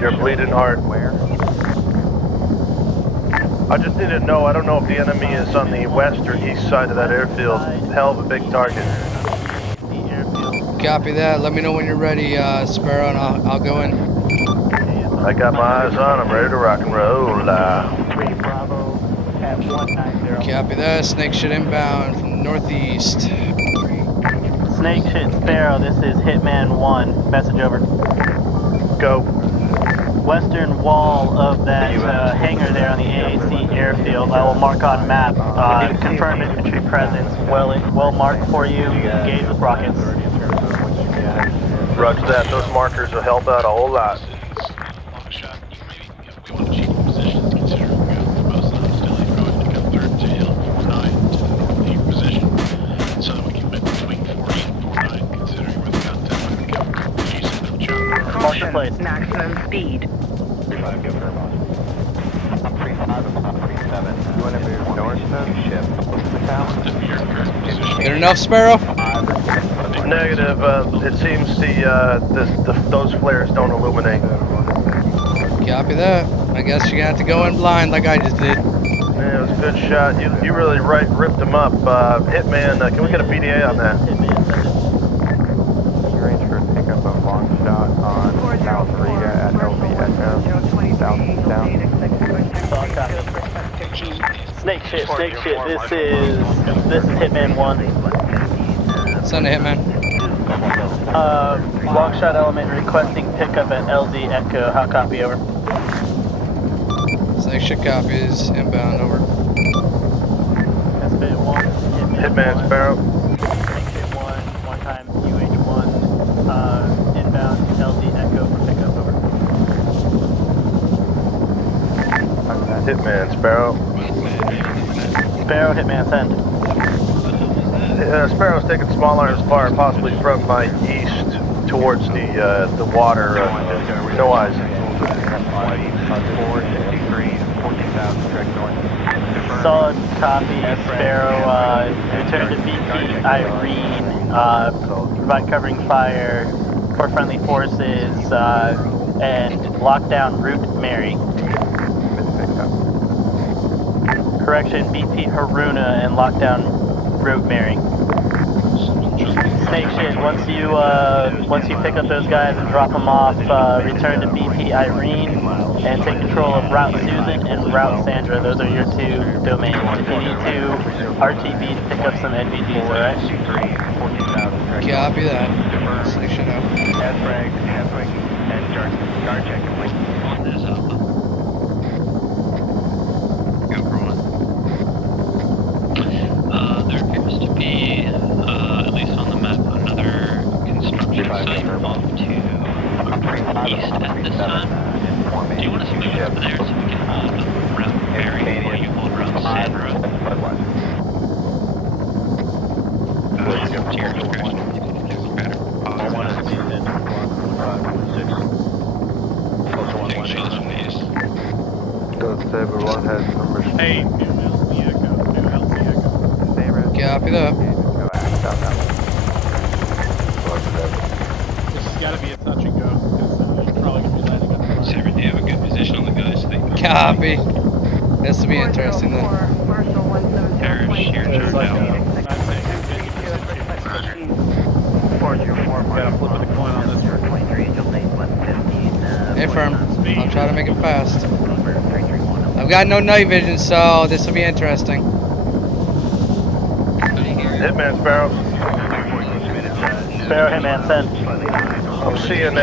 You're bleeding hard. I just need to know, I don't know if the enemy is on the west or east side of that airfield. Hell of a big target. Copy that. Let me know when you're ready, Sparrow, and I'll go in. I got my eyes on. I'm ready to rock and roll. 3 Bravo at 190. Copy that. Snake shit inbound from northeast. Snake shit, Sparrow, this is Hitman 1. Message over. Go. Western wall of that hangar there on the AAC airfield. I will mark on map. Confirm infantry presence. Well marked for you. Engage with rockets. Roger that. Those markers will help out a whole lot. Mark the place. Maximum speed. 35, give it her boss. 35 and 37. You want to move north of the town? Good enough, Sparrow? Negative. It seems those flares don't illuminate. Copy that. I guess you're gonna have to go in blind like I just did. Yeah, it was a good shot. You really ripped them up. Hitman, can we get a PDA on that? You arrange for a pickup of long shot on South Riga at LV Echo, south of town. Snake shit, this is Hitman 1. Send a Hitman. Long shot element requesting pickup at LZ Echo. How copy, over? Snake shit copies. Inbound, over. That's bit 1. Hitman, Sparrow. Snake shit 1 time UH1. Inbound LZ Echo for pickup, over. Hitman, Sparrow. Sparrow, Hitman, send. Sparrow's taking small arms fire, possibly from my east towards the water. No eyes. 463, 14,000, direct north. Solid copy, Sparrow. Return to BP Irene. Provide covering fire for friendly forces and lock down Route Mary. Correction, BP Haruna and lock down Route Mary. Snake shit. Once you pick up those guys and drop them off, return to BP Irene and take control of Route Susan and Route Sandra. Those are your two domains. If you need to RTB to pick up some NVGs, alright? Copy that. Snake shit out. Guard check complete. On this Alpha. Go for one. There appears to be, at least on the map, another construction site off to east at this time. Do you want us to move over there so we can hold Route Mary while you hold Route Sandra? To your discretion. Better. Taking shots from the east. Ghost Saber 1 has number. Hey, new LC Echo. Saber. Copy that. Go ahead, stop that. This has got to be a touch and go, because you're probably going to be landing up the front. Saber, do you have a good position on the guys? Copy. This will be interesting then. Marshall 170. There's sheer turn down. Gotta flip the coin on this. Hey, firm. I'll try to make it fast. I've got no night vision, so this will be interesting. Hitman Sparrow. Sparrow, Hitman, send. I'm seeing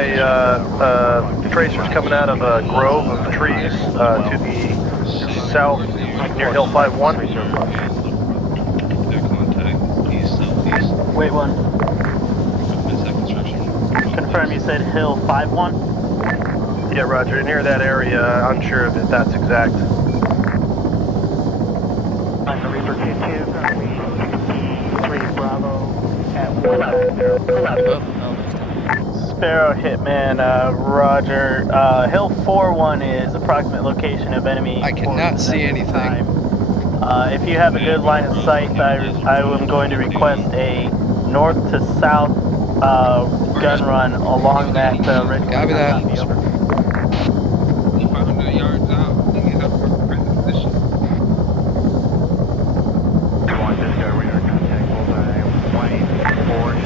tracers coming out of a grove of trees to the south near Hill 5-1. Their contact, east, southeast. Wait one. Is that construction? Confirm you said Hill 5-1? Yeah, roger. Near that area, unsure if that's exact. Reaper 2-2, 3 Bravo at 1. Sparrow, Hitman, roger. Hill 4-1 is approximate location of enemy. I cannot see anything. If you have a good line of sight, I am going to request a north to south gun run along that ridge. Copy that. 500 yards out. You have a present position.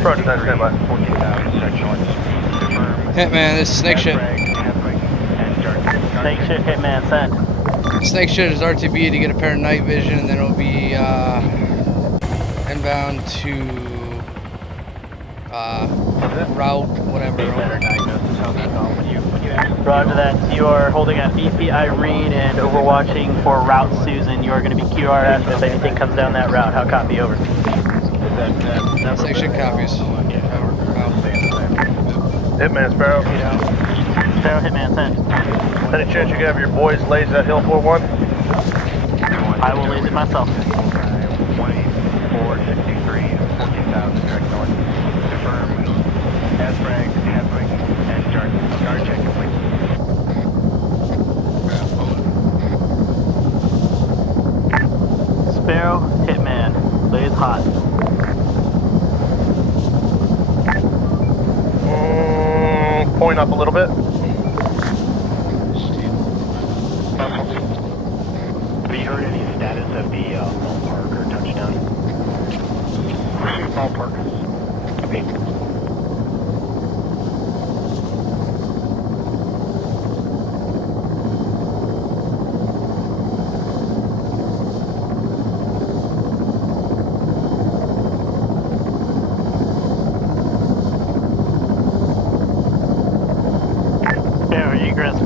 Roger, that's standby. Hitman, this is Snake shit. Snake shit, Hitman, send. Snake shit is RTB to get a pair of night vision, and then it'll be inbound to route whatever. Roger that. You are holding at BP Irene and overwatching for Route Susan. You are going to be QRS if anything comes down that route. How copy, over? Snake shit copies. Hitman Sparrow. Sparrow, Hitman, send. Any chance you can have your boys laze that Hill 4-1? I will laze it myself. 463 and 14,000 direct north. Confirm. Asbrag, and guard check complete. Sparrow, Hitman, laze hot. Point up a little bit. Have you heard any status of the ballpark or touchdown? Ballpark. Okay.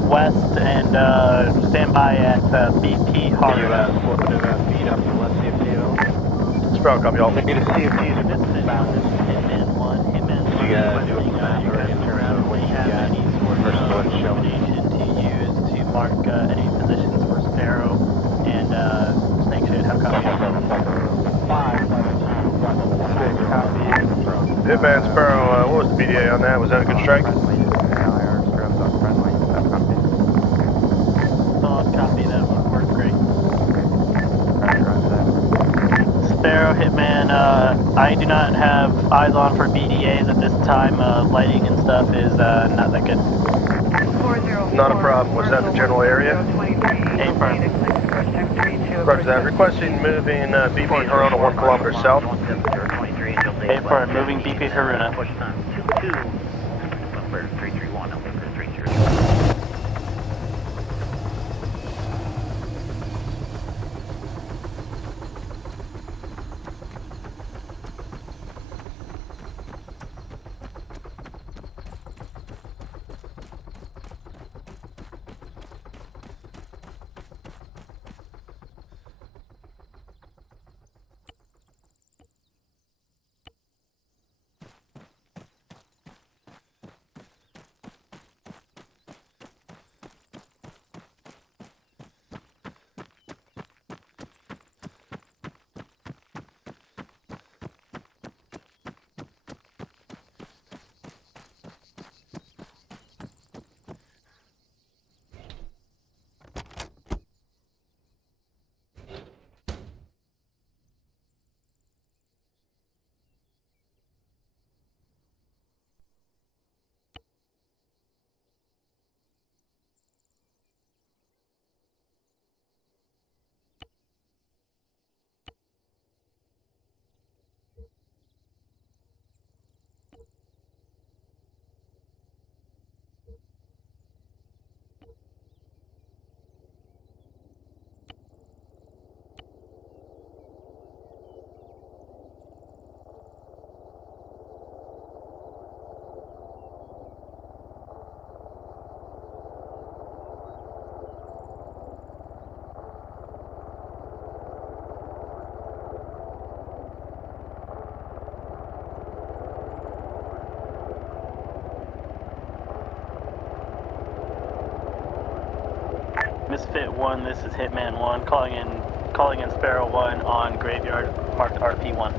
West and stand by at BP Harvard. Sparrow, copy all. Need a CFTs in this balance. Hitman 1, Hitman 1. You gotta do a map or in terms of what you got versus what's shown. To use to mark any positions for Sparrow and Snake Shit. How copy? Hitman Sparrow, what was the BDA on that? Was that a good strike? Solid copy, that would work great. Sparrow, Hitman, I do not have eyes on for BDAs at this time. Lighting and stuff is not that good. Not a problem. Was that the general area? Roger that. Requesting moving BP Haruna 1 kilometer south. A-firm, moving BP Haruna. Misfit 1, this is Hitman 1, calling in Sparrow 1 on Graveyard, marked RP1.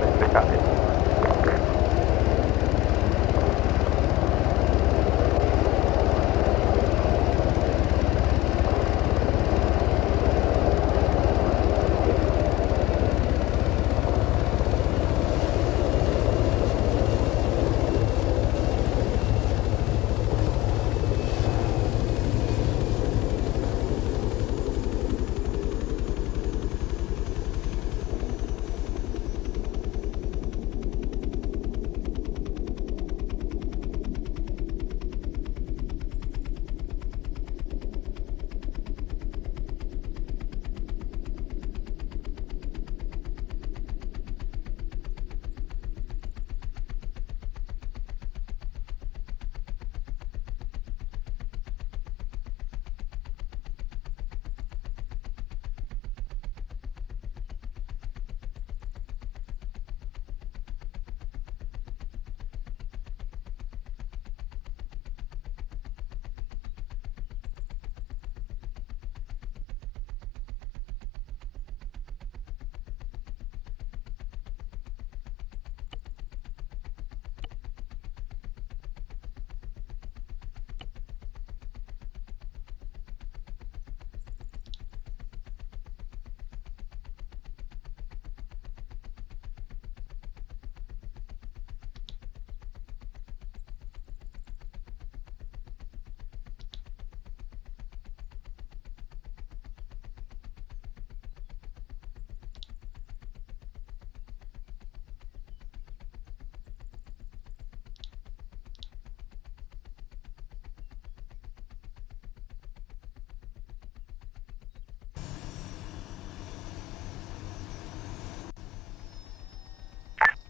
Misfit copy.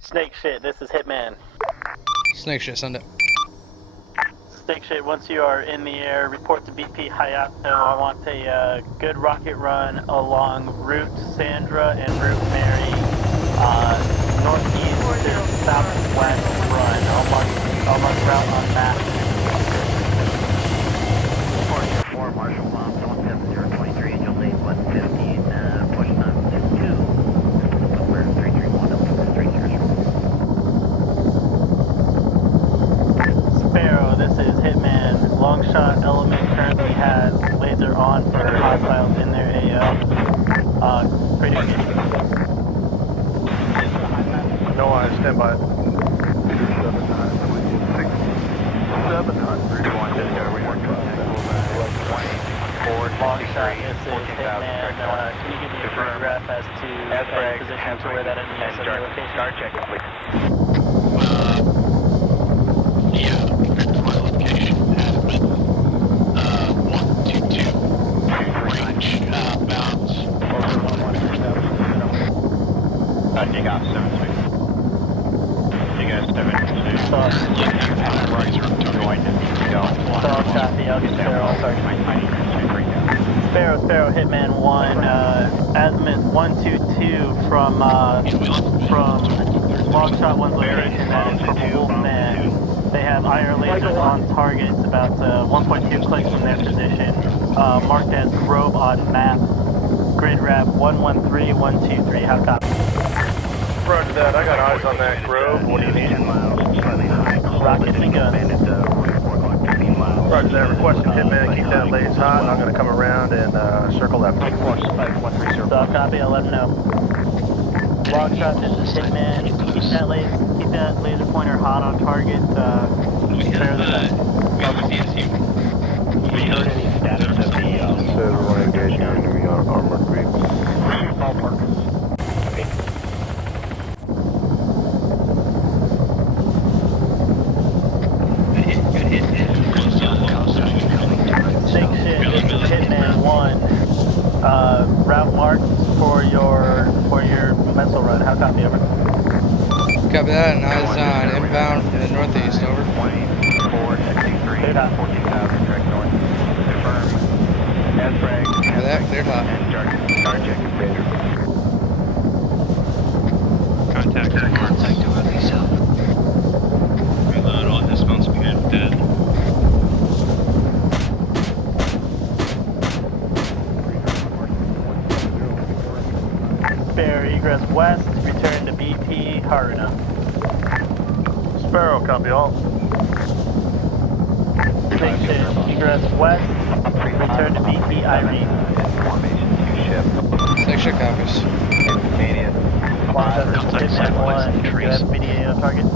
Snake Shit, this is Hitman. Snake Shit, send it. Snake Shit, once you are in the air, report to BP Hayato. I want a good rocket run along Route Sandra and Route Mary. Northeast to southwest run. I'll mark route on map. 404 Marshall Bomb, 17023, Angel 8, 115, push on 22. Number 331, up to 300. Sparrow, this is Hitman. Long shot Radio engage. No eyes, stand by. 700. Long shot, this is Hitman. Can you give me a photograph as to any position to where that enemy is at your location? Start checking, please. Yeah, my location has been 122 range bounds. Dig out 7-2. Dig out 7-2. Solid copy, I'll get Sparrow. Sparrow, Hitman 1, azimuth 122 from Longshot 1's location, that is Purple Wolfman. They have IR lasers on target, it's about 1.2 clicks from their position, marked as Grove on map, grid wrap 113123, how copy? Roger that, I got eyes on that Grove, what do you need? Rockets and guns. Roger that, requesting Hitman, keep that lays hot, I'm gonna come around and circle that. Solid copy, I'll let him know. Longshot, this is Hitman, keep that laser pointer hot on target, clear the We heard any status of the, everyone engaging enemy on armored vehicle. ballpark. Hitman 1, route marked for your missile run. How copy, over? Copy that, and eyes on inbound from the northeast, over. 2463, 14,000, direct north. Confirm. S-frag. Copy that, cleared hot. Start checking, Ranger. Contact north. Reload, all dismounts we have dead. Spare egress west, return to BP Haruna. Sparrow, copy all. Station egress west, return to BP Irene. Formation 2 ship. Section copies. Instantaneous. Hitman 1, do you have BDA on target?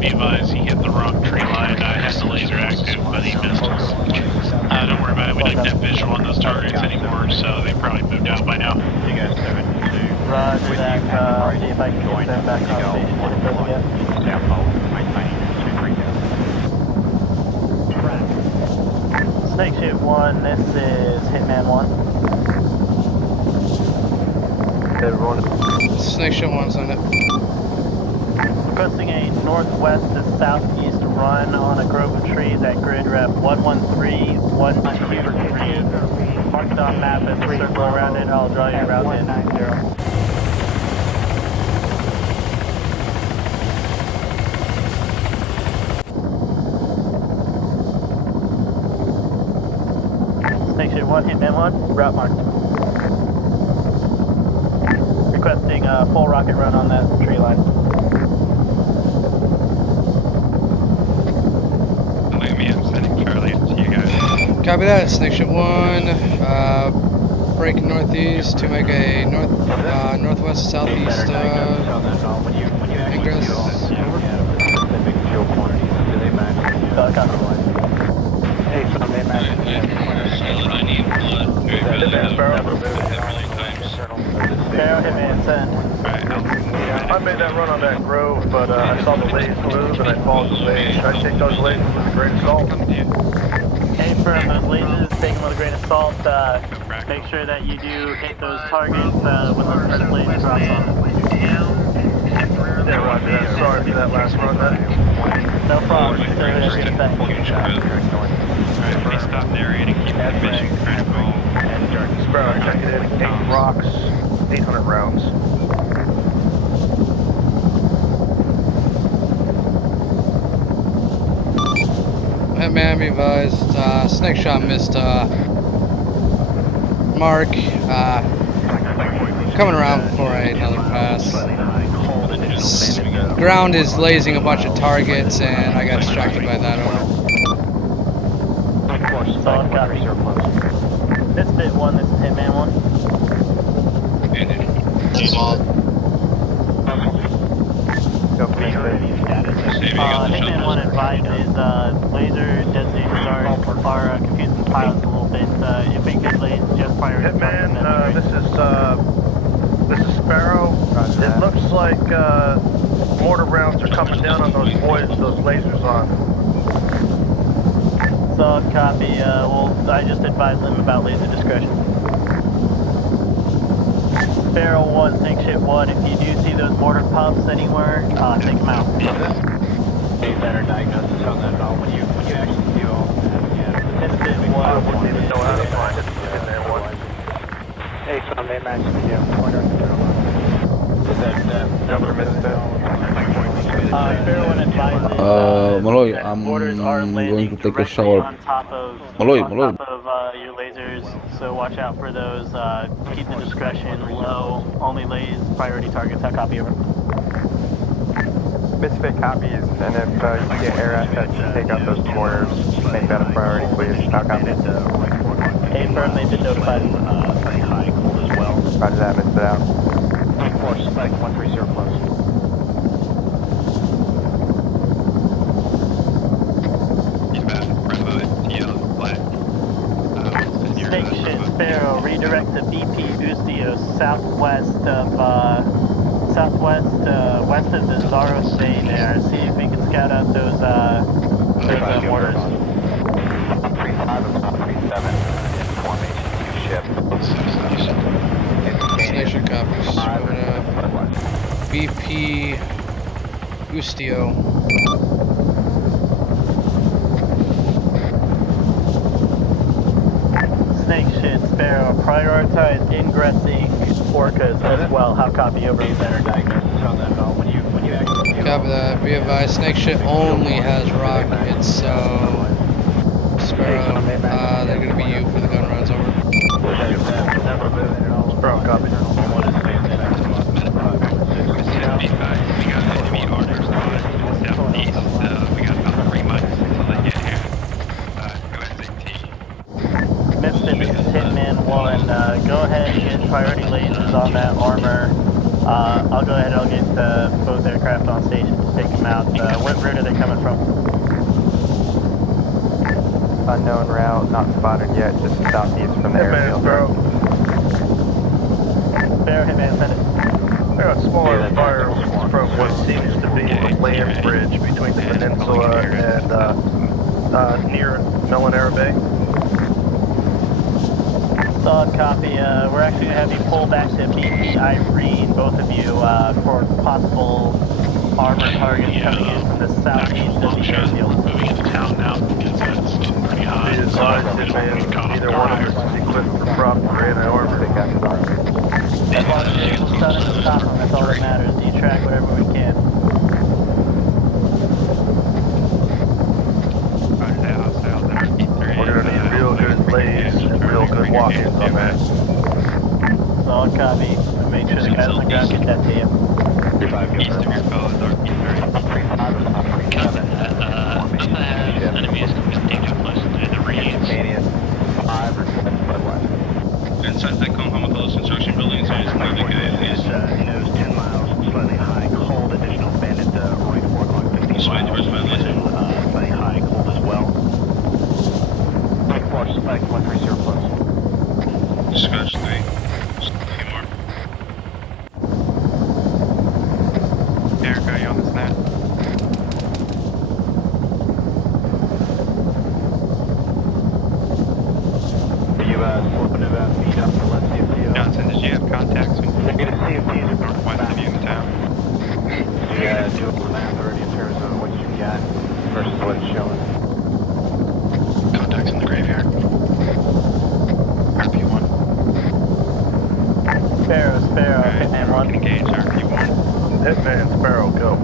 Be advised, he hit the wrong tree line. I had the laser active, but he missed. Don't worry about it. We don't have visual on those targets anymore, so they probably moved out by now. You guys 7-2. Roger that, see if I can get them back on station if it doesn't yet. Snake Ship 1, this is Hitman 1. Everyone. Snake Ship 1's on it. Requesting a northwest to southeast run on a grove of trees at grid rep 113123. Marked on map and circle around it. I'll draw your route in. Snake Ship 1, Hitman 1, route marked. Requesting a full rocket run on that tree line. Copy that, Snake Ship 1, breaking northeast to make a northwest southeast ingress. Sparrow, Hitman, send. I made that run on that Grove, but I saw the lays move and I followed the lays. Should I take those lays with a great assault? Hey, firm, those lasers, take them with a grain of salt. Make sure that you do hit those targets when those red lasers drop on. Yeah, roger that. Sorry for that last run, man. No problem. Alright, please stop narrating, keep the mission critical. Sparrow, check it in. 8 rocks, 800 rounds. Hitman, be advised, Snake Shot missed, Mark, coming around for another pass. Ground is lasing a bunch of targets and I got distracted by that, over. Solid copy. Misfit 1, this is Hitman 1. Go for Hitman 1 advises laser designators are confusing the pilots a little bit. If we could just priority Hitman, this is Sparrow. It looks like mortar rounds are coming down on those lasers on. Solid copy. Well, I just advised them about laser discretion. Sparrow 1, Snake Ship 1, if you do see those mortar puffs anywhere, take them out. Any better diagnosis on that at all when you actually do all that? Yeah. Misfit 1. I wouldn't even know how to find it. Hitman 1. Hey, son, they match the pointer. Is that number Misfit? Sparrow 1 advises Malloy, that I'm mortars are going landing to take a directly shower. on top of Malloy. your lasers, so watch out for those. Keep the discretion low. Only lays priority targets. How copy over? Misfit copies, and if you get air assets to take out those mortars, make that a priority, please. How copy? Hey, firm, they've been notified. Very high, cold as well. Roger that, Misfit out. Force spec 130 close. Snake Ship Sparrow, redirect to BP Ustio southwest of the Zaro Bay there. See if we can scout out those mortars. 35 and 37 in formation ship. Snake Ship copies. BP Ustio. Snake Ship Sparrow, prioritize ingressing orcas as well. How copy over? Better diagnosis on that at all when you actually do Copy that. Be advised, Snake Ship only has rockets, so Sparrow, they're gonna be you for the gun runs over. Sparrow, copy. We got enemy orders southeast. We got about 3 months until they get here. Go SAT. Misfit, this is Hitman 1. Go ahead and get priority lasers on that armor. I'll go ahead and I'll get both aircraft on station to take them out. What route are they coming from? Unknown route, not spotted yet, just southeast from the Hitman, airfield. Sparrow. Sparrow, Hitman, send it. There are smaller fires from what seems to be the land bridge between the peninsula and near Melanera Bay. Solid copy. We're actually going to have you pull back to BP Irene, both of you, for possible armor targets coming in from the southeast of the airfield. Moving into town now because it's pretty hot. Be advised, Hitman, either one of us is equipped for proper anti-armor. As long as you're able to stun and stop them, that's all that matters. You track whatever we can. We're going to need real good lays and real good walk-ins on that. Solid copy. Make sure the guys on the ground get that to you. East of your bow is RP3. Alpha has enemies coming too close to the reeds. Inside that compound with those construction buildings, there's another guy at least. Nose 10 miles, slightly high, cold, additional bandit, right 4 o'clock, 15 Slide towards miles, slightly high, cold as well. Right force spec 130 close. Scratch 3. Just a few more. Eric, are you on the snap? Are you flipping about feet up to left CFTO? Johnson, did you have contacts with Negative CFTs are northwest of you in the town? Do you do a map already in terms of what you got versus what it's showing? Contacts in the graveyard. RP1. Sparrow, Hitman 1. Engage RP1. Hitman, Sparrow, go.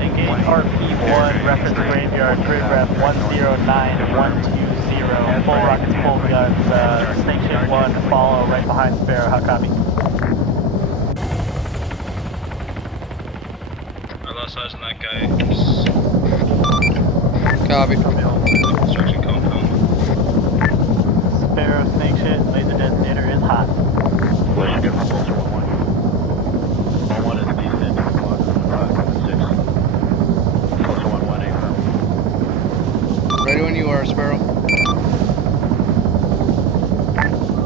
Engage RP1, reference graveyard, grid rep 109120. Full rockets, full guns. Snake Ship 1, follow right behind Sparrow. How copy? I lost eyes on that guy. Copy. Construction compound. Sparrow, snake shit. Laser designator is hot. Where's your different Pulsar 1-1? 1-1 is decent. 6. Pulsar 1-1, Ready when you are, Sparrow.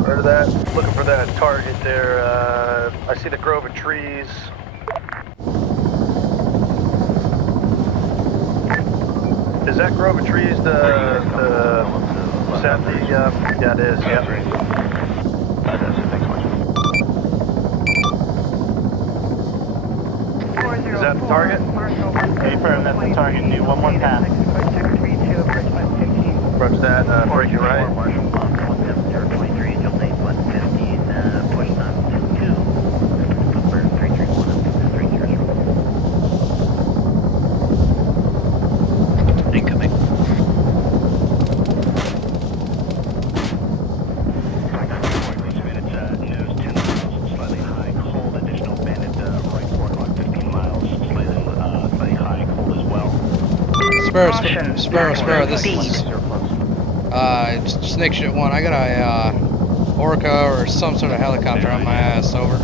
Heard of that? Looking for that target there. I see the grove of trees. Is that grove of trees the yeah, it is, yeah. Is that the target? Confirm that's the target. Do one more pass. Roger that, break it right. Marshall Bomb 17023, Angel 8, 115, push on 22. Number 331 up to 300. Incoming. News 10 miles, slightly high, cold, additional bandit right 4 o'clock, 15 miles, slightly high, cold as well. Sparrow, this is Snake Shit 1. I got a Orca or some sort of helicopter on my ass, over.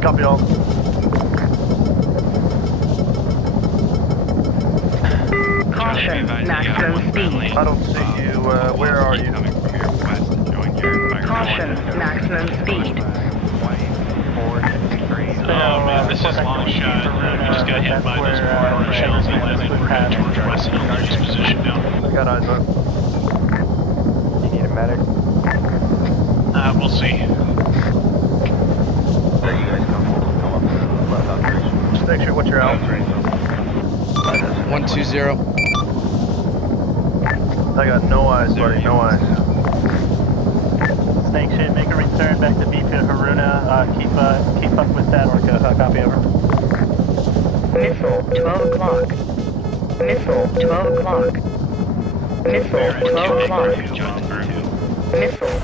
Copy all. Caution, maximum speed. I don't see you, where are you? Coming from your west to join your Caution, maximum speed. Oh man, this is long shot. We just got hit by those mortar shells and landed. We're heading towards West Energy's position now. Got eyes up. You need a medic? We'll see. Snake Shit, what's your altitude? 120. I got no eyes, buddy, no eyes. Snake shit, make a return back to Beefield Haruna. Keep up with that Orca. Copy over. Missile, 12 o'clock. Missile, 12 o'clock. Missile, 12 o'clock. Missile,